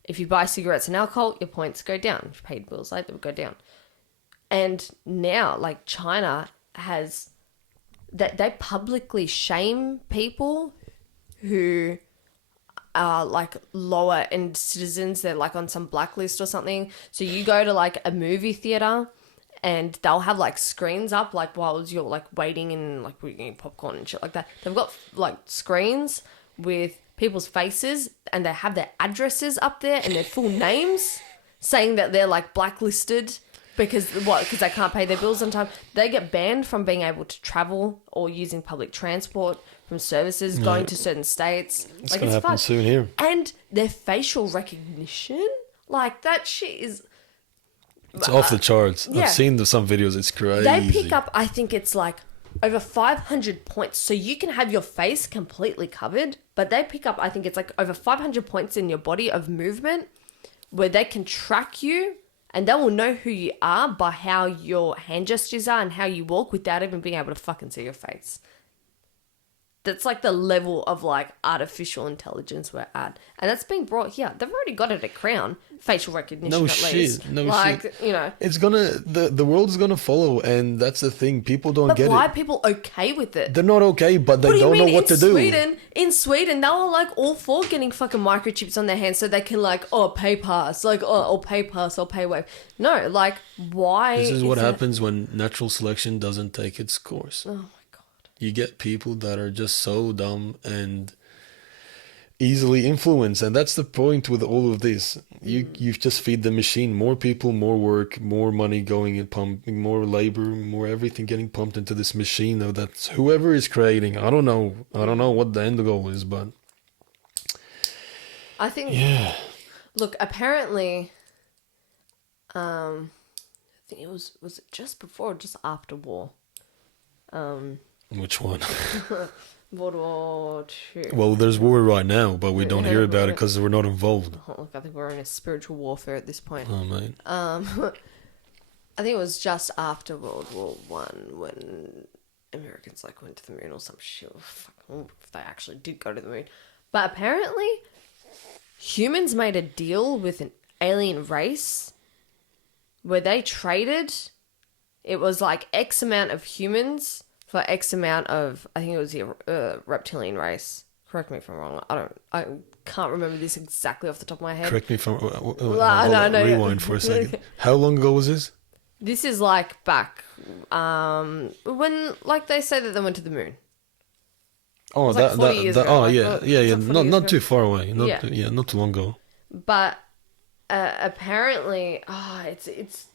If you buy cigarettes and alcohol, your points go down. If you paid bills late, they would go down. And now, like, China has that they publicly shame people who are like lower end citizens. They're like on some blacklist or something. So you go to like a movie theater and they'll have like screens up, like while you're like waiting and like we're eating popcorn and shit like that. They've got like screens with people's faces and they have their addresses up there and their full names, saying that they're like blacklisted because they can't pay their bills on time. They get banned from being able to travel or using public transport, from services, going to certain states. It's going to happen soon here. And their facial recognition, like that shit is... It's off the charts. Yeah. I've seen some videos. It's crazy. They pick up, I think it's like over 500 points. So you can have your face completely covered, but they pick up, I think it's like over 500 points in your body of movement where they can track you and they will know who you are by how your hand gestures are and how you walk without even being able to fucking see your face. That's like the level of like artificial intelligence we're at. And that's being brought here. They've already got it at Crown. Facial recognition at least. No shit. You know. It's gonna, the world is gonna follow, and that's the thing. People don't get it. But why are people okay with it? They're not okay, but they don't know what to do. In Sweden, they were like all for getting fucking microchips on their hands so they can like, pay pass. Like, or pay pass or pay wave. No, like, why? This is what happens when natural selection doesn't take its course. Oh. You get people that are just so dumb and easily influenced, and that's the point with all of this. You just feed the machine more people, more work, more money going and pumping, more labor, more everything getting pumped into this machine. Though that's whoever is creating. I don't know what the end goal is, but I think Look, apparently, I think it was it just before or just after war? Which one? World War II. Well, there's war right now, but we don't hear about it because we're not involved. Look, I think we're in a spiritual warfare at this point. Oh, mate. I think it was just after World War One when Americans like went to the moon or some shit. If they actually did go to the moon. But apparently, humans made a deal with an alien race where they traded. It was like X amount of humans for X amount of, I think it was the reptilian race. Correct me if I'm wrong. I can't remember this exactly off the top of my head. Correct me if I'm wrong. Rewind for a second. How long ago was this? This is like back when, like, they say that they went to the moon. Oh, like 40 years ago. Yeah. Not too far away. Not too long ago. But apparently, it's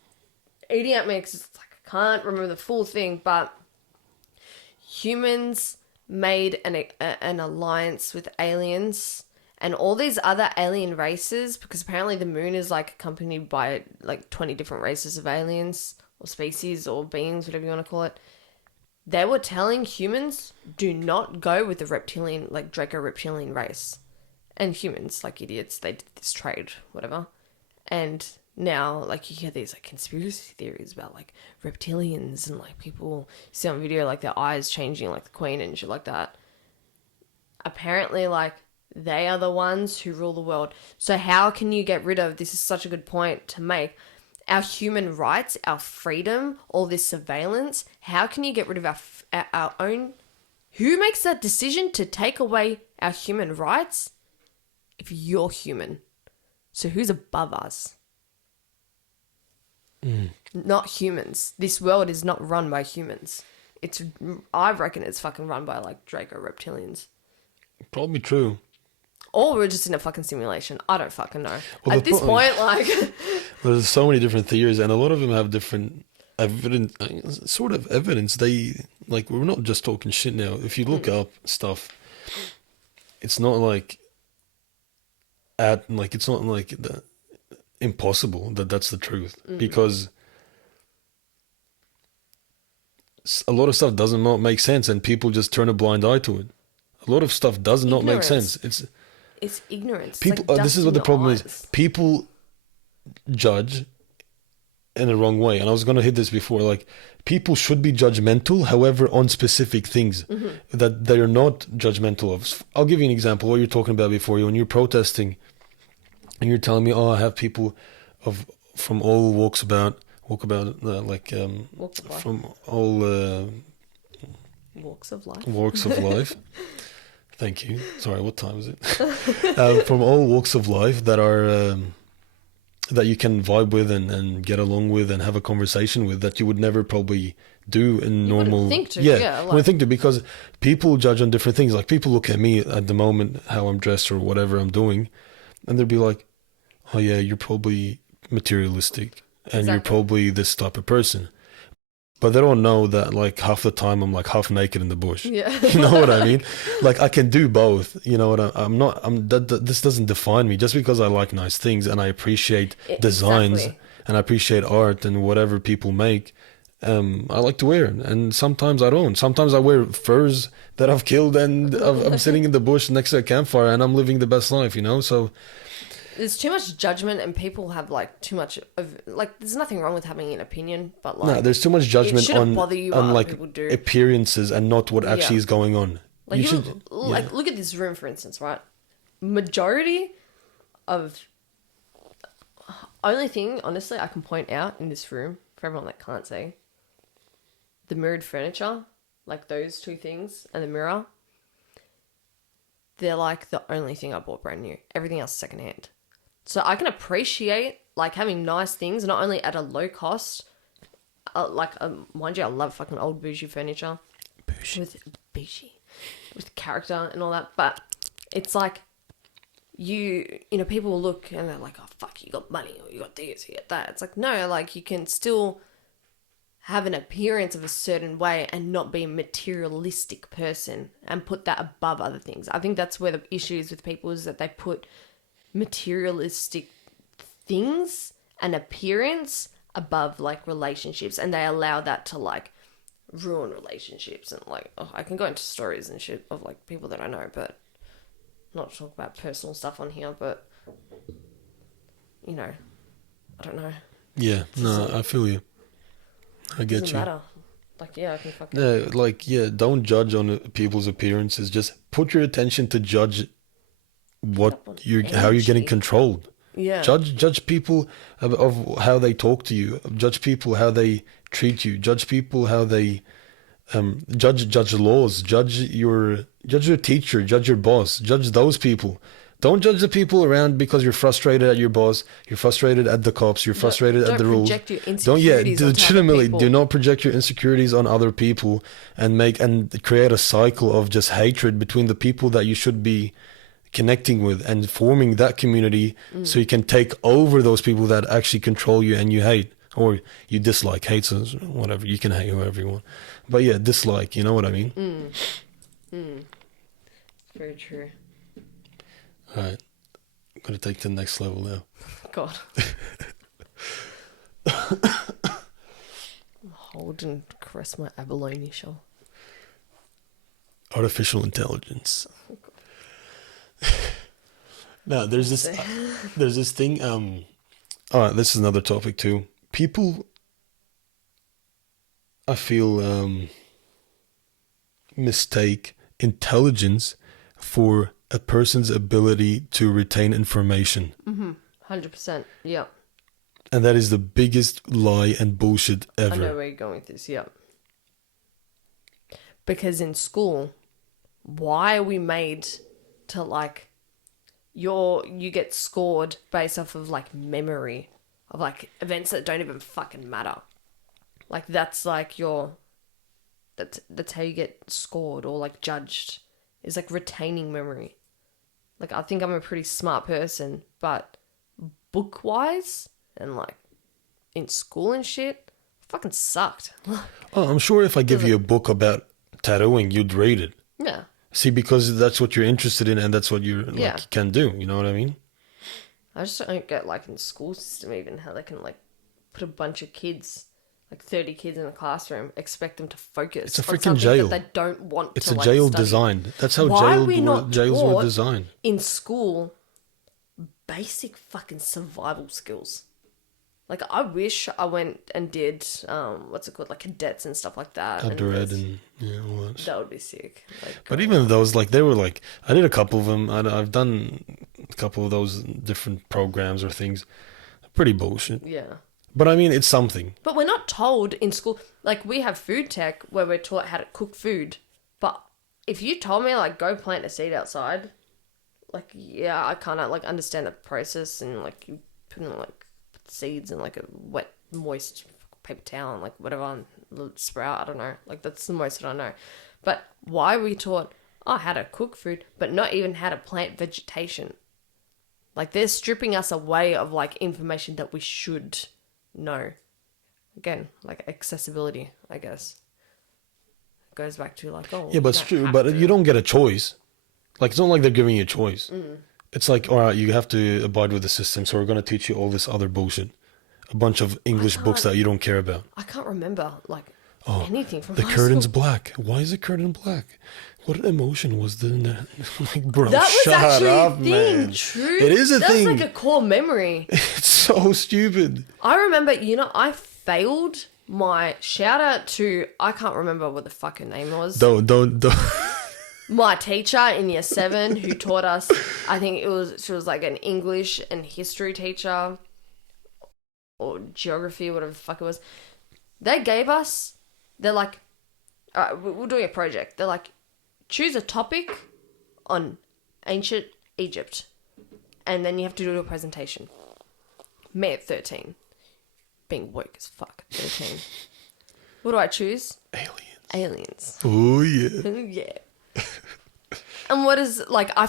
eating at me because it's like I can't remember the full thing, but humans made an alliance with aliens and all these other alien races, because apparently the moon is like accompanied by like 20 different races of aliens or species or beings, whatever you want to call it. They were telling humans, do not go with the reptilian, like Draco-reptilian race. And humans, like idiots, they did this trade, whatever. And now, like, you hear these, like, conspiracy theories about, like, reptilians and, like, people see on video, like, their eyes changing, like, the Queen and shit like that. Apparently, like, they are the ones who rule the world. So how can you get rid of, this is such a good point to make, our human rights, our freedom, all this surveillance? How can you get rid of our own... Who makes that decision to take away our human rights if you're human? So who's above us? Not humans. This world is not run by humans. I reckon it's fucking run by like Draco reptilians. Probably true. Or we're just in a fucking simulation. I don't fucking know. Well, at this point, like... There's so many different theories, and a lot of them have different evidence. They, like, we're not just talking shit now. If you look up stuff, it's not like... it's not like... impossible that's the truth, because a lot of stuff doesn't not make sense and people just turn a blind eye to it. A lot of stuff does not make sense. It's ignorance. People, like this is what the problem is. People judge in the wrong way, and I was going to hit this before, like, people should be judgmental, however, on specific things that they're not judgmental of. I'll give you an example. What you're talking about before, when you're protesting and you're telling me, have people from all walks from all walks of life. Walks of life. Thank you. Sorry, what time is it? From all walks of life that are that you can vibe with and get along with and have a conversation with that you would never probably do in normal. think to, you wouldn't think to, because people judge on different things. Like people look at me at the moment, how I'm dressed or whatever I'm doing, and they'll be like, "Oh yeah, you're probably materialistic, and you're probably this type of person." But they don't know that like half the time I'm like half naked in the bush. Yeah. You know what I mean? Like I can do both. You know what I'm not. This doesn't define me. Just because I like nice things and I appreciate designs and I appreciate art and whatever people make, I like to wear it. And sometimes I don't. Sometimes I wear furs that I've killed and I'm sitting in the bush next to a campfire and I'm living the best life. You know, so. There's too much judgment and people have like too much of like there's nothing wrong with having an opinion, but like No, there's too much judgment on like do. appearances and not what actually is going on. Like look at this room for instance, right? Majority of only thing honestly I can point out in this room for everyone that can't see, the mirrored furniture, like those two things and the mirror, they're like the only thing I bought brand new. Everything else secondhand. So I can appreciate like having nice things, not only at a low cost. Mind you, I love fucking old bougie furniture, with character and all that. But it's like you know, people will look and they're like, "Oh fuck, you got money or you got this, you got that." It's like no, like you can still have an appearance of a certain way and not be a materialistic person and put that above other things. I think that's where the issue is with people, is that they put materialistic things and appearance above like relationships, and they allow that to like ruin relationships. And like, I can go into stories and shit of like people that I know, but not talk about personal stuff on here, but you know, I don't know. Yeah, no, I feel you. I get Doesn't you. matter. Like, yeah, I can fucking... don't judge on people's appearances. Just put your attention to judge how you're getting controlled. Yeah. Judge people of how they talk to you. Judge people how they treat you. Judge people how they judge laws. Judge your teacher. Judge your boss. Judge those people. Don't judge the people around because you're frustrated at your boss. You're frustrated at the cops. You're frustrated at the rules. Don't project your insecurities on legitimately people. do not project your insecurities on other people and create a cycle of just hatred between the people that you should be connecting with and forming that community, so you can take over those people that actually control you and you hate or you dislike. Hates us, whatever. You can hate whoever you want, but yeah, dislike. You know what I mean? Very true. All right, I'm gonna take to the next level now. God. Hold and caress my abalone shell. Artificial intelligence. Now there's this thing. This is another topic too. People, I feel, mistake intelligence for a person's ability to retain information. 100%. Yeah. And that is the biggest lie and bullshit ever. I know where you're going with this. Yeah. Because in school, why are we made to like you get scored based off of like memory of like events that don't even fucking matter. Like that's like that's how you get scored or like judged, is like retaining memory. Like I think I'm a pretty smart person, but book wise and like in school and shit, fucking sucked. I'm sure if I give you a book about tattooing, you'd read it. Yeah. See, because that's what you're interested in and that's what you can do. You know what I mean? I just don't get like in the school system even how they can like put a bunch of kids, like 30 kids in a classroom, expect them to focus. It's a on freaking jail. That they don't want it's to. It's a like, jail study. designed. That's how jails were designed. In school, basic fucking survival skills. Like I wish I went and did what's it called, like cadets and stuff like that. Outdoor ed and all that. That would be sick. Like, but even those, like they were like, I did a couple of them. I've done a couple of those different programs or things. Pretty bullshit. Yeah. But I mean, it's something. But we're not told in school. Like we have food tech where we're taught how to cook food. But if you told me like go plant a seed outside, like yeah, I kind of like understand the process and like you put in like seeds in like a wet, moist paper towel and like whatever on the sprout. I don't know. Like that's the most that I know. But why are we taught, how to cook food, but not even how to plant vegetation? Like they're stripping us away of like information that we should know. Again, like accessibility, I guess. It goes back to like, yeah, but it's true. But you don't get a choice. Like it's not like they're giving you a choice. It's like, all right, you have to abide with the system, so we're going to teach you all this other bullshit. A bunch of English books that you don't care about. I can't remember like anything from the high curtain's school. black. Why is the curtain black? What emotion was in that? Like, bro, That was shut actually up, a thing, man. true. It is a That's thing. like a core memory. It's so stupid. I remember, I failed my shout out to, I can't remember what the fucking name was. Don't. My teacher in year 7 who taught us, I think she was like an English and history teacher or geography, whatever the fuck it was. They're like, all right, we're doing a project. They're like, choose a topic on ancient Egypt and then you have to do a presentation. Me at 13. Being woke as fuck at 13. What do I choose? Aliens. Oh, yeah. Yeah. And what is, like, I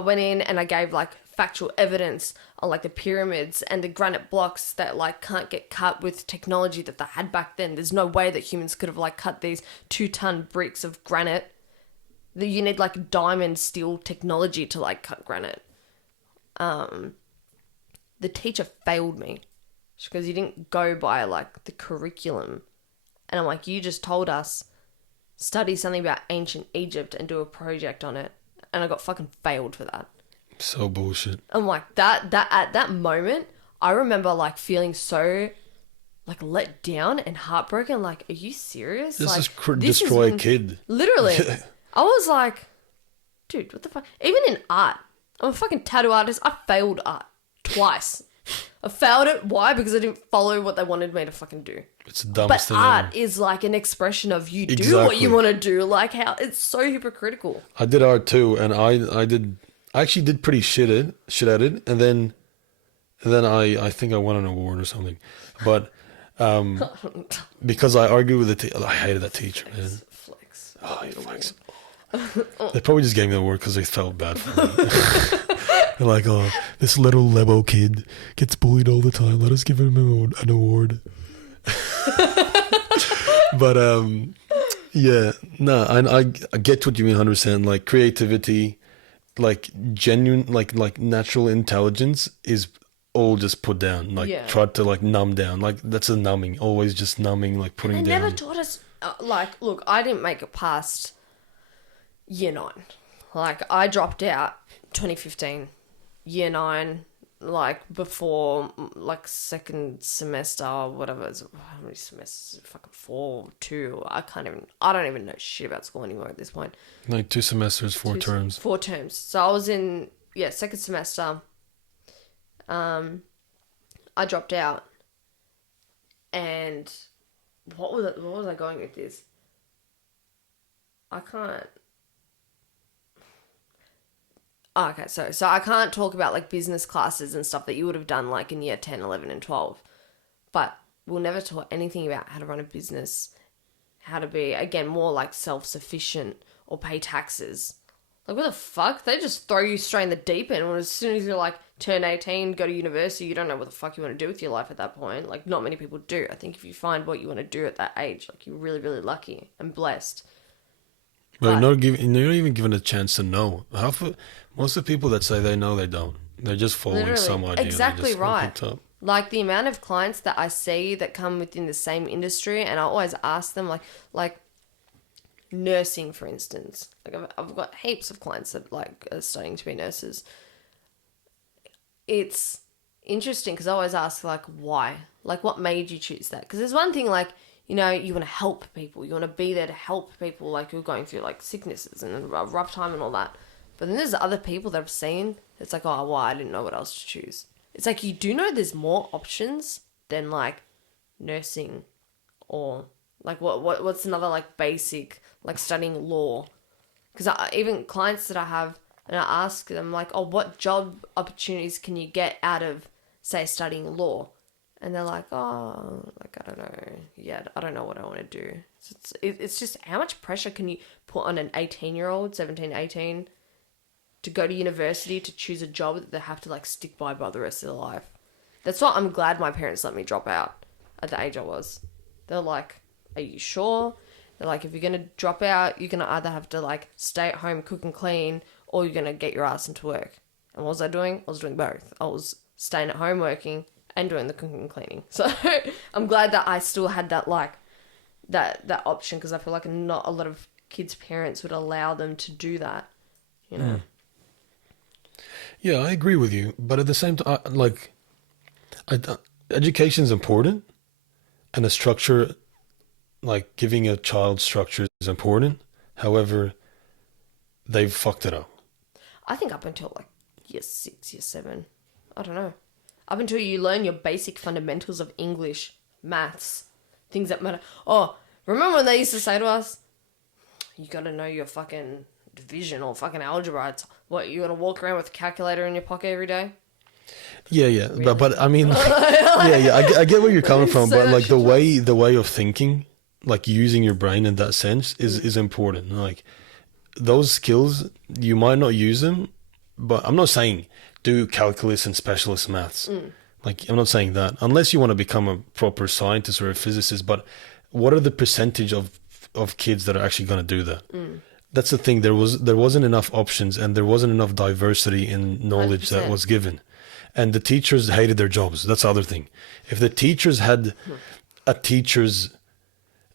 went in and I gave, like, factual evidence on, like, the pyramids and the granite blocks that, like, can't get cut with technology that they had back then. There's no way that humans could have, like, cut these 2-ton bricks of granite. You need, like, diamond steel technology to, like, cut granite. The teacher failed me because he didn't go by, like, the curriculum. And I'm like, you just told us study something about ancient Egypt and do a project on it. And I got fucking failed for that. So bullshit. I'm like, that at that moment, I remember, like, feeling so, like, let down and heartbroken. Like, are you serious? This like, is destroy a kid. Literally. I was like, dude, what the fuck? Even in art, I'm a fucking tattoo artist. I failed art twice. I failed it. Why? Because I didn't follow what they wanted me to fucking do. It's the dumbest thing ever. But art is like an expression of you do Exactly. what you want to do. Like how it's so hypocritical. I did art too, and I actually did pretty shit at it, and then I think I won an award or something, but because I argued with the teacher, I hated that teacher, man. Flex. Oh, you flex. They probably just gave me the award because they felt bad for me. They're like, oh, this little Lebo kid gets bullied all the time. Let us give him an award. But yeah, no, I get what you mean 100%. Like creativity, like genuine, like natural intelligence is all just put down. Like try to like numb down. Like that's a numbing. Always just numbing, like putting down. They never taught us. Like, look, I didn't make it past year 9. Like I dropped out 2015. Year 9, like before, like second semester or whatever. How many semesters? Fucking 4, 2. I don't even know shit about school anymore at this point. Like 2 semesters, 4 terms. 4 terms. So I was in second semester. I dropped out, and what was I going with this? I can't. Oh, okay, so I can't talk about like business classes and stuff that you would have done like in year 10, 11 and 12. But we'll never taught anything about how to run a business, how to be, again, more like self-sufficient or pay taxes. Like, what the fuck? They just throw you straight in the deep end. When as soon as you're like, turn 18, go to university, you don't know what the fuck you want to do with your life at that point. Like, not many people do. I think if you find what you want to do at that age, like, you're really, really lucky and blessed. But you're not even given a chance to know. Most of the people that say they know, they don't. They're just following some idea. Exactly right. Like the amount of clients that I see that come within the same industry, and I always ask them, like nursing, for instance. Like I've got heaps of clients that like are studying to be nurses. It's interesting because I always ask like why, like what made you choose that? Because there's one thing like, you know, you want to help people, you want to be there to help people like who are going through like sicknesses and a rough time and all that. But then there's other people that I've seen. It's like, oh, well, I didn't know what else to choose. It's like you do know there's more options than like nursing or like what's another like basic like studying law. Because even clients that I have, and I ask them like, oh, what job opportunities can you get out of say studying law, and they're like, oh, like, I don't know. Yeah, I don't know what I want to do. So it's just, how much pressure can you put on an 18-year-old, 17, 18, to go to university to choose a job that they have to like stick by the rest of their life? That's why I'm glad my parents let me drop out at the age I was. They're like, are you sure? They're like, if you're going to drop out, you're going to either have to like stay at home, cook and clean, or you're going to get your ass into work. And what was I doing? I was doing both. I was staying at home working and doing the cooking and cleaning. So I'm glad that I still had that like that option, because I feel like not a lot of kids' parents would allow them to do that, you know. Yeah, I agree with you, but at the same time, like, education is important, and a structure, like giving a child structure, is important. However, they've fucked it up. I think up until like year 6, year 7, I don't know. Up until you learn your basic fundamentals of English, maths, things that matter. Oh, remember when they used to say to us, you got to know your fucking division or fucking algebra. It's, what, you got to walk around with a calculator in your pocket every day? Yeah. Really? But I mean, I get where you're coming from, but like the way of thinking, like using your brain in that sense is important. Like those skills, you might not use them, but I'm not saying do calculus and specialist maths. Like, I'm not saying that, unless you want to become a proper scientist or a physicist. But what are the percentage of kids that are actually going to do that? That's the thing. There wasn't enough options, and there wasn't enough diversity in knowledge 100%. That was given. And the teachers hated their jobs. That's the other thing. If the teachers had a teacher's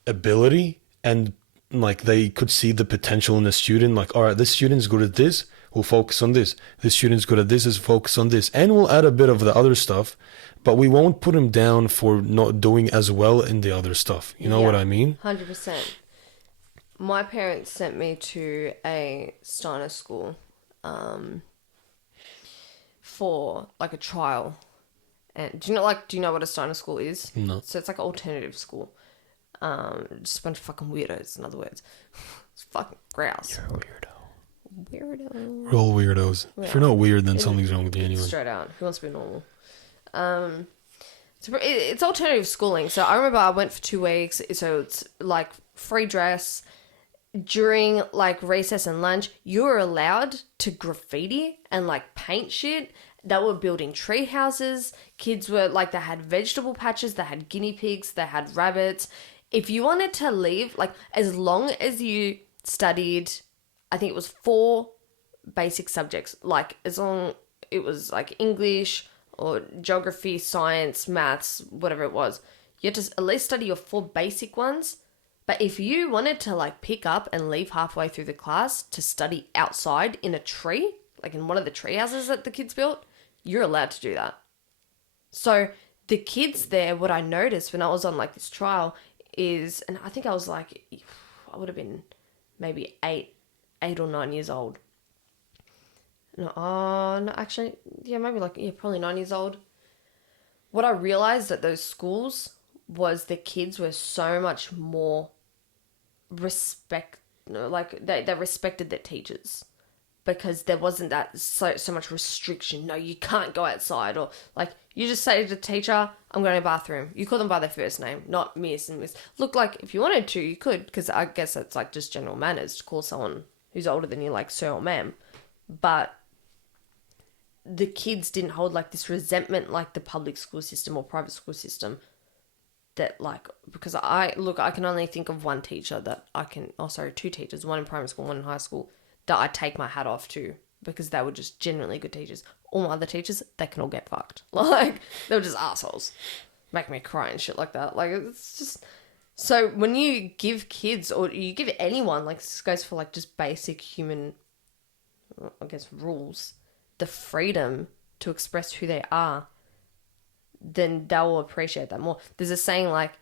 ability, and like they could see the potential in the student, like, all right, this student's good at this, we'll focus on this. This student's good at this, is focus on this. And we'll add a bit of the other stuff, but we won't put him down for not doing as well in the other stuff. You know what I mean? 100%. My parents sent me to a Steiner school for like a trial. And do you know what a Steiner school is? No. So it's like an alternative school. Just a bunch of fucking weirdos, in other words. It's fucking grouse. You're a weirdo. Weirdo. We're all weirdos. Yeah. If you're not weird, then something's wrong with you anyway. Straight out. Who wants to be normal? So it's alternative schooling. So I remember I went for 2 weeks. So it's like free dress. During like recess and lunch, you were allowed to graffiti and like paint shit. They were building tree houses. Kids were like, they had vegetable patches. They had guinea pigs. They had rabbits. If you wanted to leave, like as long as you studied, I think it was 4 basic subjects. Like as long it was like English or geography, science, maths, whatever it was, you had to at least study your 4 basic ones. But if you wanted to like pick up and leave halfway through the class to study outside in a tree, like in one of the tree houses that the kids built, you're allowed to do that. So the kids there, what I noticed when I was on like this trial is, and I think I was like, I would have been maybe 8 or 9 years old. No, actually, yeah, maybe like, yeah, probably 9 years old. What I realized at those schools was the kids were so much more like they respected their teachers, because there wasn't that so much restriction. No, you can't go outside, or like you just say to the teacher, I'm going to the bathroom. You call them by their first name, not miss and miss. Look, like if you wanted to, you could, because I guess that's like just general manners to call someone who's older than you like sir or ma'am. But the kids didn't hold like this resentment like the public school system or private school system. That like, because I can only think of one teacher that I can, 2 teachers, one in primary school, one in high school, that I take my hat off to, because they were just genuinely good teachers. All my other teachers, they can all get fucked. Like, they were just assholes. Make me cry and shit like that. Like, it's just, so when you give kids, or you give anyone, like this goes for like just basic human, I guess, rules, the freedom to express who they are, then they'll appreciate that more. There's a saying like,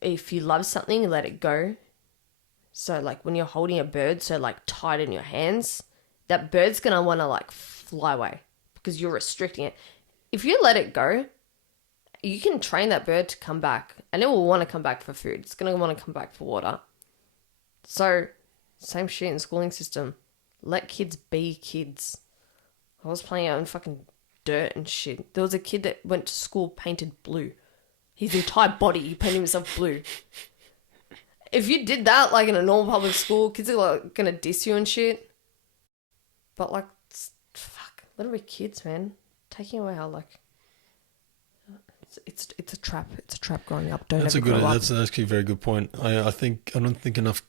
if you love something, let it go. So like when you're holding a bird so like tight in your hands, that bird's gonna want to like fly away because you're restricting it. If you let it go, you can train that bird to come back, and it will want to come back for food. It's gonna want to come back for water. So same shit in schooling system. Let kids be kids. I was playing out in fucking dirt and shit. There was a kid that went to school painted blue. His entire body, he painted himself blue. If you did that, like, in a normal public school, kids are, like, gonna diss you and shit. But, like, fuck, let them be kids, man. Taking away our, like... It's a trap. It's a trap growing up. That's actually a very good point. I don't think enough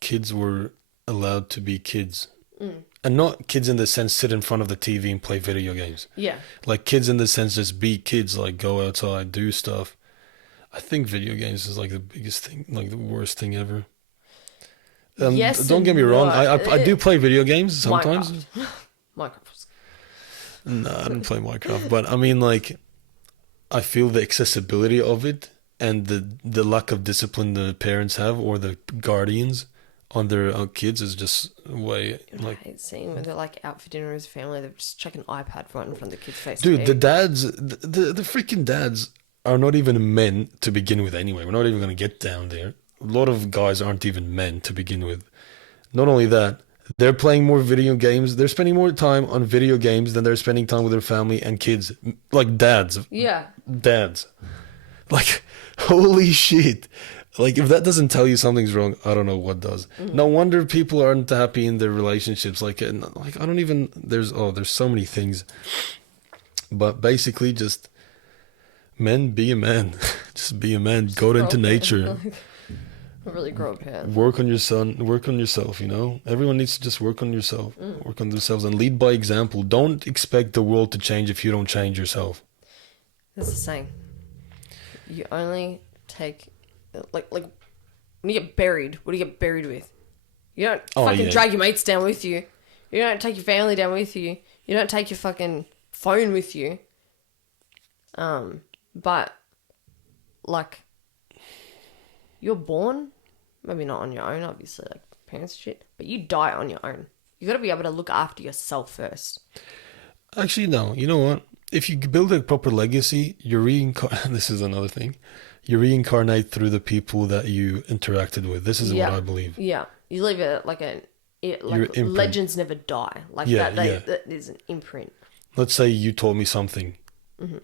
kids were allowed to be kids. And not kids in the sense sit in front of the TV and play video games. Yeah. Like kids in the sense just be kids, like go outside, do stuff. I think video games is like the biggest thing, like the worst thing ever. Yes. Don't get me wrong. I do play video games sometimes. Minecraft. No, I didn't play Minecraft. But I mean, like, I feel the accessibility of it and the lack of discipline the parents have or the guardians on their kids is just way like. I hate seeing when they're like out for dinner as a family, they're just chuck an iPad right in front of the kids' face. Dude, the dads, the freaking dads are not even men to begin with anyway. We're not even going to get down there. A lot of guys aren't even men to begin with. Not only that, they're playing more video games. They're spending more time on video games than they're spending time with their family and kids. Like dads. Yeah. Dads. Like, holy shit. Like, if that doesn't tell you something's wrong, I don't know what does. No wonder people aren't happy in their relationships. Like I don't even, there's so many things. But basically just, men, be a man. Just be a man. Go into nature. Really grow up here. Work on yourself, you know? Everyone needs to just work on yourself. Work on themselves and lead by example. Don't expect the world to change if you don't change yourself. That's the saying. You only take... Like when you get buried, what do you get buried with? You don't drag your mates down with you. You don't take your family down with you. You don't take your fucking phone with you. But like you're born, maybe not on your own, obviously, like parents shit, but you die on your own. You got to be able to look after yourself first. Actually, no. You know what? If you build a proper legacy, this is another thing. You reincarnate through the people that you interacted with. This is what I believe. Yeah. You leave it like legends never die. Like that is an imprint. Let's say you taught me something. Mm-hmm.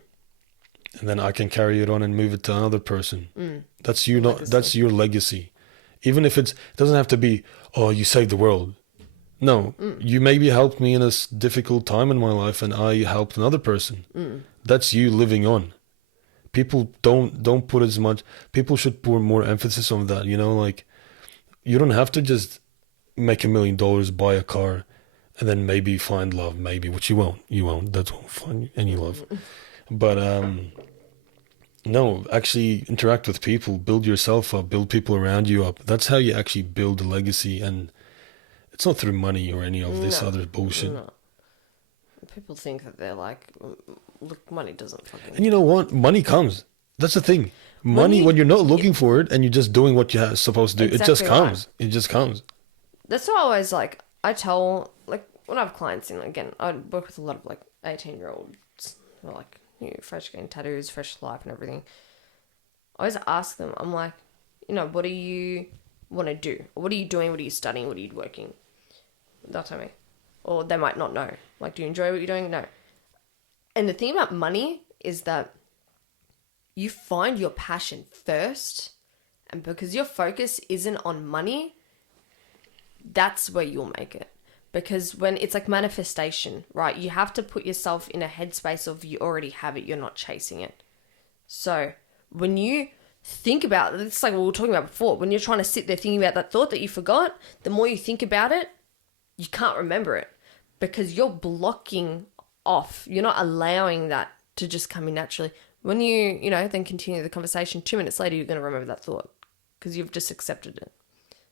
And then I can carry it on and move it to another person. That's you. That's your legacy. Even if it doesn't have to be, oh, you saved the world. No, you maybe helped me in a difficult time in my life, and I helped another person. That's you living on. People don't put as much. People should put more emphasis on that. You know, like you don't have to just make $1 million, buy a car, and then maybe find love. Maybe, which you won't. You won't. That won't find any love. But no, actually interact with people, build yourself up, build people around you up. That's how you actually build a legacy, and it's not through money or any of this other bullshit. No. People think that they're like, look, money doesn't fucking... And you know what? Money comes. That's the thing. Money when you're not looking for it and you're just doing what you're supposed to do, it just comes. Right. It just comes. That's why I always like, I tell, like, when I have clients, and again, I work with a lot of like 18-year-olds who are like, you know, fresh getting tattoos, fresh life and everything. I always ask them, I'm like, you know, what do you want to do? What are you doing? What are you studying? What are you working? They'll tell me. Or they might not know. Like, do you enjoy what you're doing? No. And the thing about money is that you find your passion first, and because your focus isn't on money, that's where you'll make it. Because when it's like manifestation, right? You have to put yourself in a headspace of you already have it, you're not chasing it. So when you think about it, it's like what we were talking about before, when you're trying to sit there thinking about that thought that you forgot, the more you think about it, you can't remember it because you're blocking off. You're not allowing that to just come in naturally. When you know, then continue the conversation, 2 minutes later, you're going to remember that thought because you've just accepted it.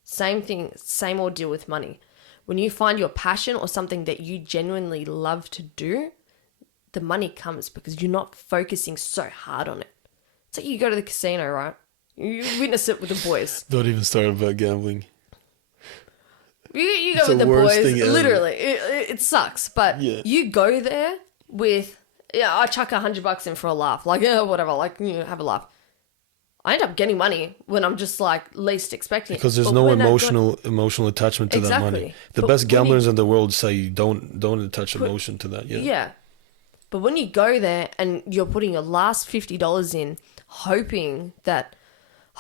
Same thing, same ordeal with money. When you find your passion or something that you genuinely love to do, the money comes because you're not focusing so hard on it. It's like you go to the casino, right? You witness it with the boys. Don't even start about gambling. You go with the boys. Literally, it sucks. But you go there with, I chuck $100 in for a laugh. Like, whatever. Like, you know, have a laugh. I end up getting money when I'm just like least expecting it. Because there's no emotional attachment to that money. The best gamblers in the world say don't attach emotion to that. Yeah. But when you go there and you're putting your last $50 in, hoping that,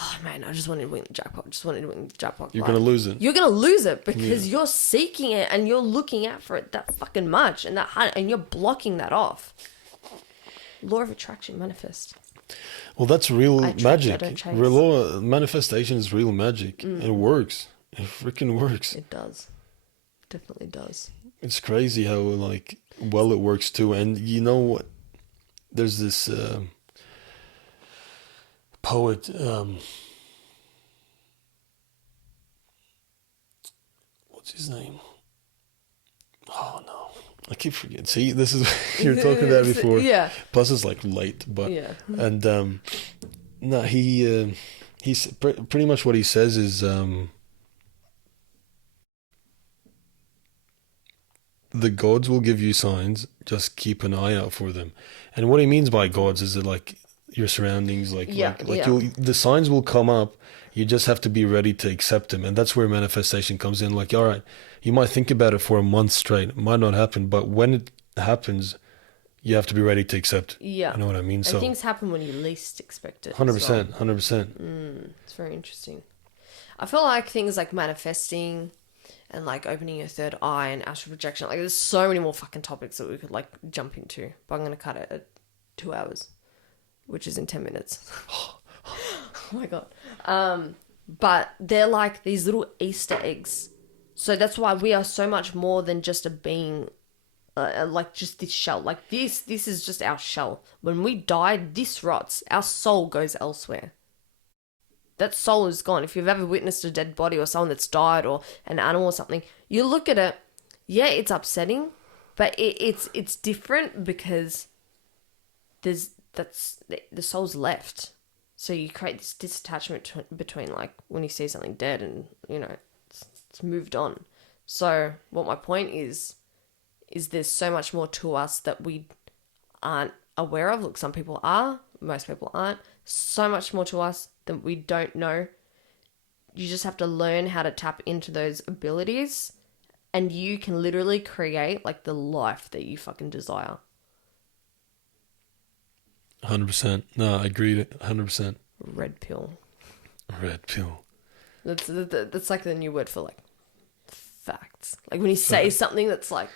oh man, I just wanted to win the jackpot. You're going to lose it. You're going to lose it because you're seeking it and you're looking out for it that fucking much and and you're blocking that off. Law of attraction, manifest. Well, that's real magic. Real manifestation is real magic. It works. It freaking works. It does. Definitely does. It's crazy how like well it works too. And you know what? There's this poet. What's his name? Oh no, I keep forgetting. See, this is you're talking about before. Yeah. Plus, it's like late, but and no, he's pretty much what he says is the gods will give you signs, just keep an eye out for them. And what he means by gods is that like your surroundings, the signs will come up, you just have to be ready to accept them. And that's where manifestation comes in. Like, all right, you might think about it for a month straight, it might not happen, but when it happens, you have to be ready to accept. Yeah. You know what I mean? And so things happen when you least expect it. 100%, 100%. It's very interesting. I feel like things like manifesting and like opening your third eye and astral projection, like there's so many more fucking topics that we could like jump into, but I'm going to cut it at 2 hours, which is in 10 minutes. Oh my God. But they're like these little Easter eggs. So that's why we are so much more than just a being, like just this shell. Like this is just our shell. When we die, this rots. Our soul goes elsewhere. That soul is gone. If you've ever witnessed a dead body or someone that's died or an animal or something, you look at it, yeah, it's upsetting, but it's different because the soul's left. So you create this detachment between like when you see something dead and, you know, it's moved on. So what my point is there's so much more to us that we aren't aware of. Look, some people are, most people aren't. So much more to us that we don't know. You just have to learn how to tap into those abilities and you can literally create like the life that you fucking desire. 100%. No, I agree. 100%. Red pill. Red pill. That's like the new word for like facts. Like when you say something that's like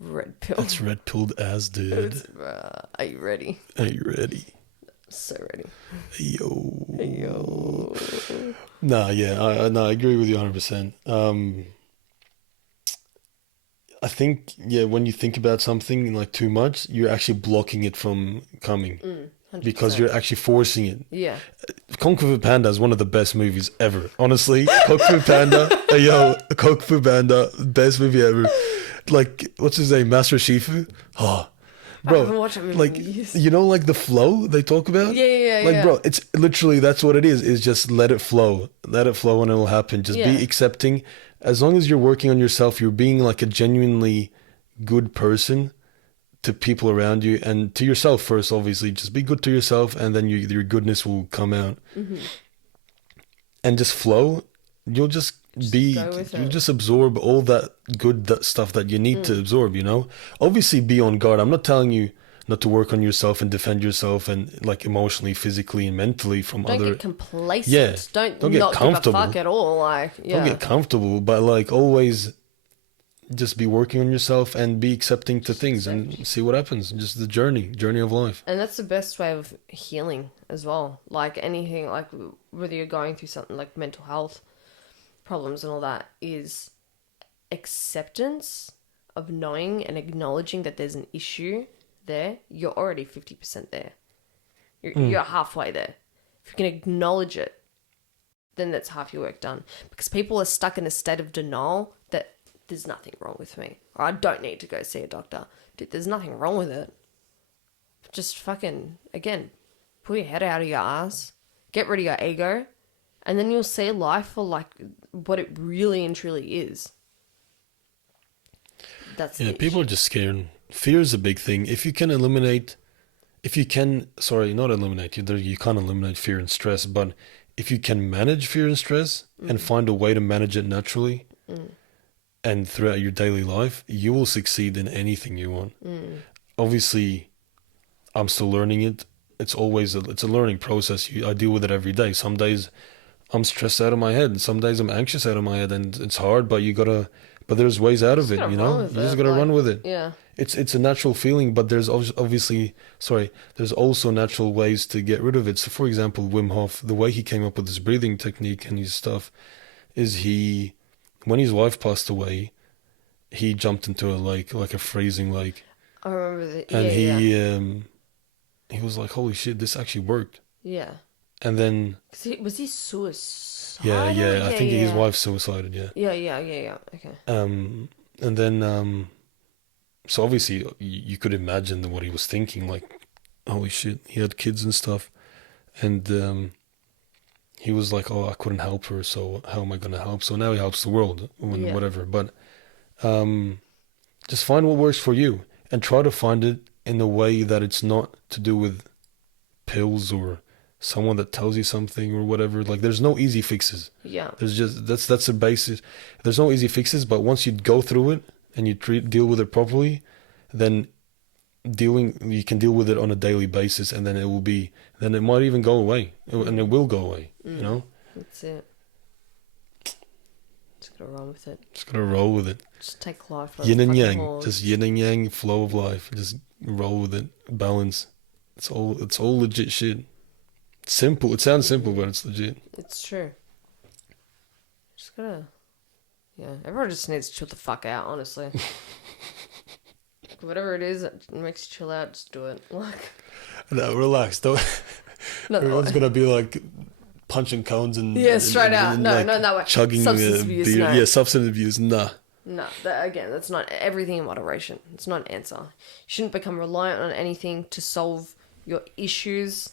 red pill. It's red pilled as dude. Are you ready? Are you ready? So ready. Yo. Nah, yeah, I agree with you 100%. I think, yeah, when you think about something like too much, you're actually blocking it from coming. 100%. Because you're actually forcing it. Yeah. Kung Fu Panda is one of the best movies ever. Honestly, Kung Fu Panda, Kung Fu Panda, best movie ever. Like, what's his name? Master Shifu? Oh, bro, I haven't watched that movie like, you know, like the flow they talk about? Yeah. Like, bro, it's literally, that's what it is just let it flow. Let it flow and it'll happen. Just be accepting. As long as you're working on yourself, you're being like a genuinely good person to people around you and to yourself first, obviously. Just be good to yourself and then your goodness will come out. Mm-hmm. And just flow. You'll just you'll just absorb all that good stuff that you need to absorb, you know? Obviously be on guard. I'm not telling you not to work on yourself and defend yourself and like emotionally, physically and mentally from don't other... Don't get complacent. Yeah. Don't get comfortable. Give a fuck at all. Don't get comfortable, but like always just be working on yourself and be accepting to things and see what happens. Just the journey of life. And that's the best way of healing as well. Like anything, like whether you're going through something like mental health problems and all that, is acceptance of knowing and acknowledging that there's an issue there. You're already 50% there. You're halfway there. If you can acknowledge it, then that's half your work done. Because people are stuck in a state of denial that there's nothing wrong with me, or I don't need to go see a doctor. Dude, there's nothing wrong with it. Just fucking, again, pull your head out of your ass, get rid of your ego, and then you'll see life for like what it really and truly is. That's people are just scared. Fear is a big thing. You can't eliminate fear and stress, but if you can manage fear and stress and find a way to manage it naturally and throughout your daily life, you will succeed in anything you want. obviously I'm still learning it. It's always it's a learning process. I deal with it every day. Some days I'm stressed out of my head. Some days I'm anxious out of my head, and it's hard. But but there's ways out of it. You know, you just gotta run with it. Yeah. It's a natural feeling, but there's there's also natural ways to get rid of it. So, for example, Wim Hof, the way he came up with his breathing technique and his stuff, is when his wife passed away, he jumped into a freezing lake, I remember that. and he was like, "Holy shit, this actually worked." Yeah. And then Was he suicidal? I think his wife suicided. Yeah. Okay. And then so obviously you could imagine what he was thinking, like, holy shit, he had kids and stuff, and he was like, oh, I couldn't help her, so how am I gonna help? So now he helps the world, whatever. But just find what works for you, and try to find it in a way that it's not to do with pills or someone that tells you something or whatever. Like, there's no easy fixes. Yeah. There's just that's a basis. There's no easy fixes, but once you go through it and you deal with it properly, then you can deal with it on a daily basis, and then it might even go away, and it will go away. You know. That's it. Just gotta roll with it. Just gotta roll with it. Just take life. Yin and yang, just yin and yang flow of life. Just roll with it. Balance. It's all legit shit. Simple. It sounds simple, but it's legit. It's true. Just gotta. Yeah, everyone just needs to chill the fuck out, honestly. Whatever it is that makes you chill out, just do it. Like, no, relax. Don't. Everyone's gonna be like punching cones and straight out. No, like, not that way. Chugging substance abuse. beer. No. Yeah, substance abuse. Nah. No, that's not everything in moderation. It's not an answer. You shouldn't become reliant on anything to solve your issues.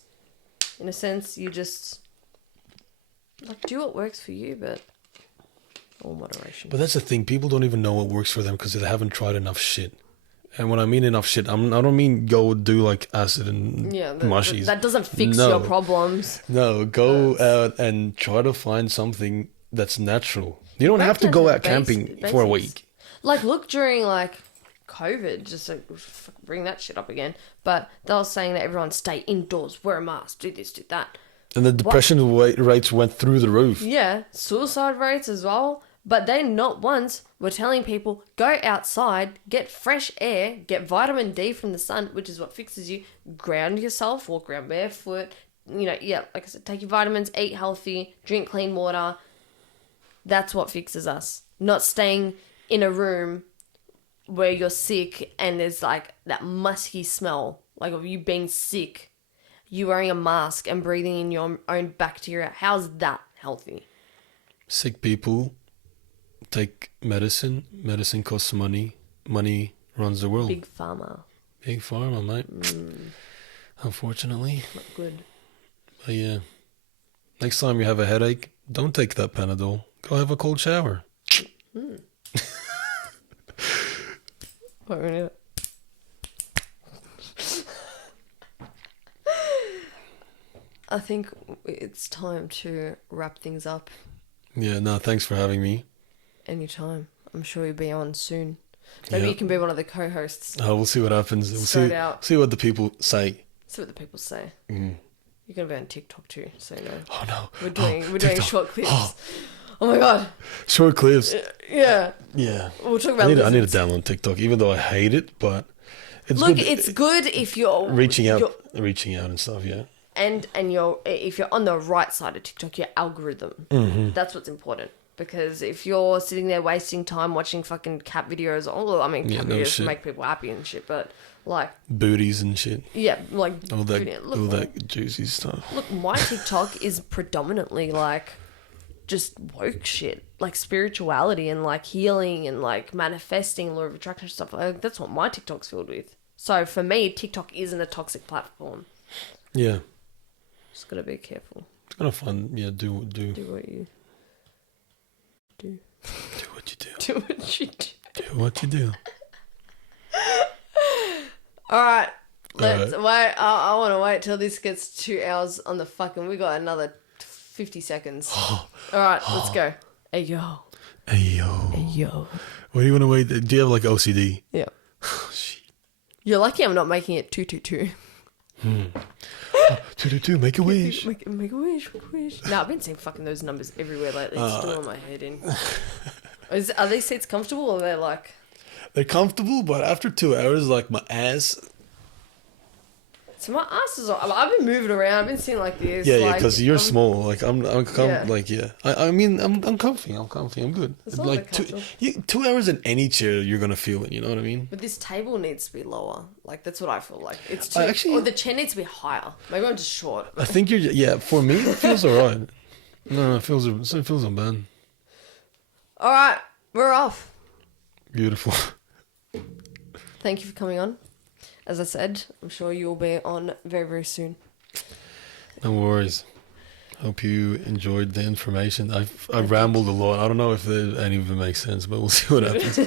In a sense, you just do what works for you, but all moderation. But that's the thing. People don't even know what works for them because they haven't tried enough shit. And when I mean enough shit, I don't mean go do like acid and mushies. That doesn't fix your problems. No, go out and try to find something that's natural. You don't have to go out camping for a week. Like, look, during like COVID, just to bring that shit up again, but they were saying that everyone stay indoors, wear a mask, do this, do that. And the depression rates went through the roof. Yeah, suicide rates as well. But they not once were telling people, go outside, get fresh air, get vitamin D from the sun, which is what fixes you, ground yourself, walk around barefoot, like I said, take your vitamins, eat healthy, drink clean water. That's what fixes us. Not staying in a room where you're sick and there's like that musky smell, like of you being sick, you wearing a mask and breathing in your own bacteria. How's that healthy? Sick people take medicine. Medicine costs money. Money runs the world. Big pharma. Big pharma, mate. Unfortunately. Not good. But yeah. Next time you have a headache, don't take that Panadol. Go have a cold shower. What we need? I think it's time to wrap things up. Yeah, no, thanks for having me. Anytime. I'm sure you'll be on soon. Maybe you can be one of the co-hosts. Oh, we'll see what happens. We'll see what the people say. See what the people say. You're gonna be on TikTok too, so you know. Oh no. We're doing short clips. Oh my god. Short clips. Yeah. Yeah. We'll talk about I need to download TikTok, even though I hate it, but it's good. It's good if you're reaching out and stuff, yeah. And if you're on the right side of TikTok, your algorithm. That's what's important. Because if you're sitting there wasting time watching fucking cat videos, cat videos make people happy and shit, but like booties and shit. Yeah, like all that juicy stuff. Look, my TikTok is predominantly like just woke shit, like spirituality and like healing and like manifesting, law of attraction stuff. Like, that's what my TikTok's filled with. So for me, TikTok isn't a toxic platform. Yeah. Just gotta be careful. It's kind of fun. Yeah, do what you do. Do what you do. Do what you do. Do what you do. All right. Let's wait. I want to wait till this gets 2 hours on the fucking. We got another 50 seconds. All right, let's go. Hey yo. Hey yo. Hey yo. What do you want to wait? Do you have like OCD? Yeah. Shit. You're lucky I'm not making it 222. 222, make a wish. Make a wish, make a wish. No, I've been seeing fucking those numbers everywhere lately. It's still on my head in. Are these seats comfortable or are they like... They're comfortable, but after 2 hours, like my ass... So my ass is... I've been moving around. I've been sitting like this. Yeah, like, because you're small. Like I'm Yeah. like I mean, I'm comfy. I'm good. It's not Like that comfortable. 2 hours in any chair, you're gonna feel it. You know what I mean? But this table needs to be lower. Like, that's what I feel like. It's too... Actually- or the chair needs to be higher. Maybe I'm just short. I think you're. Yeah, for me, it feels alright. No, it feels not bad. All right, we're off. Beautiful. Thank you for coming on. As I said, I'm sure you'll be on very, very soon. No worries. Hope you enjoyed the information. I've rambled a lot. I don't know if any of it makes sense, but we'll see what happens.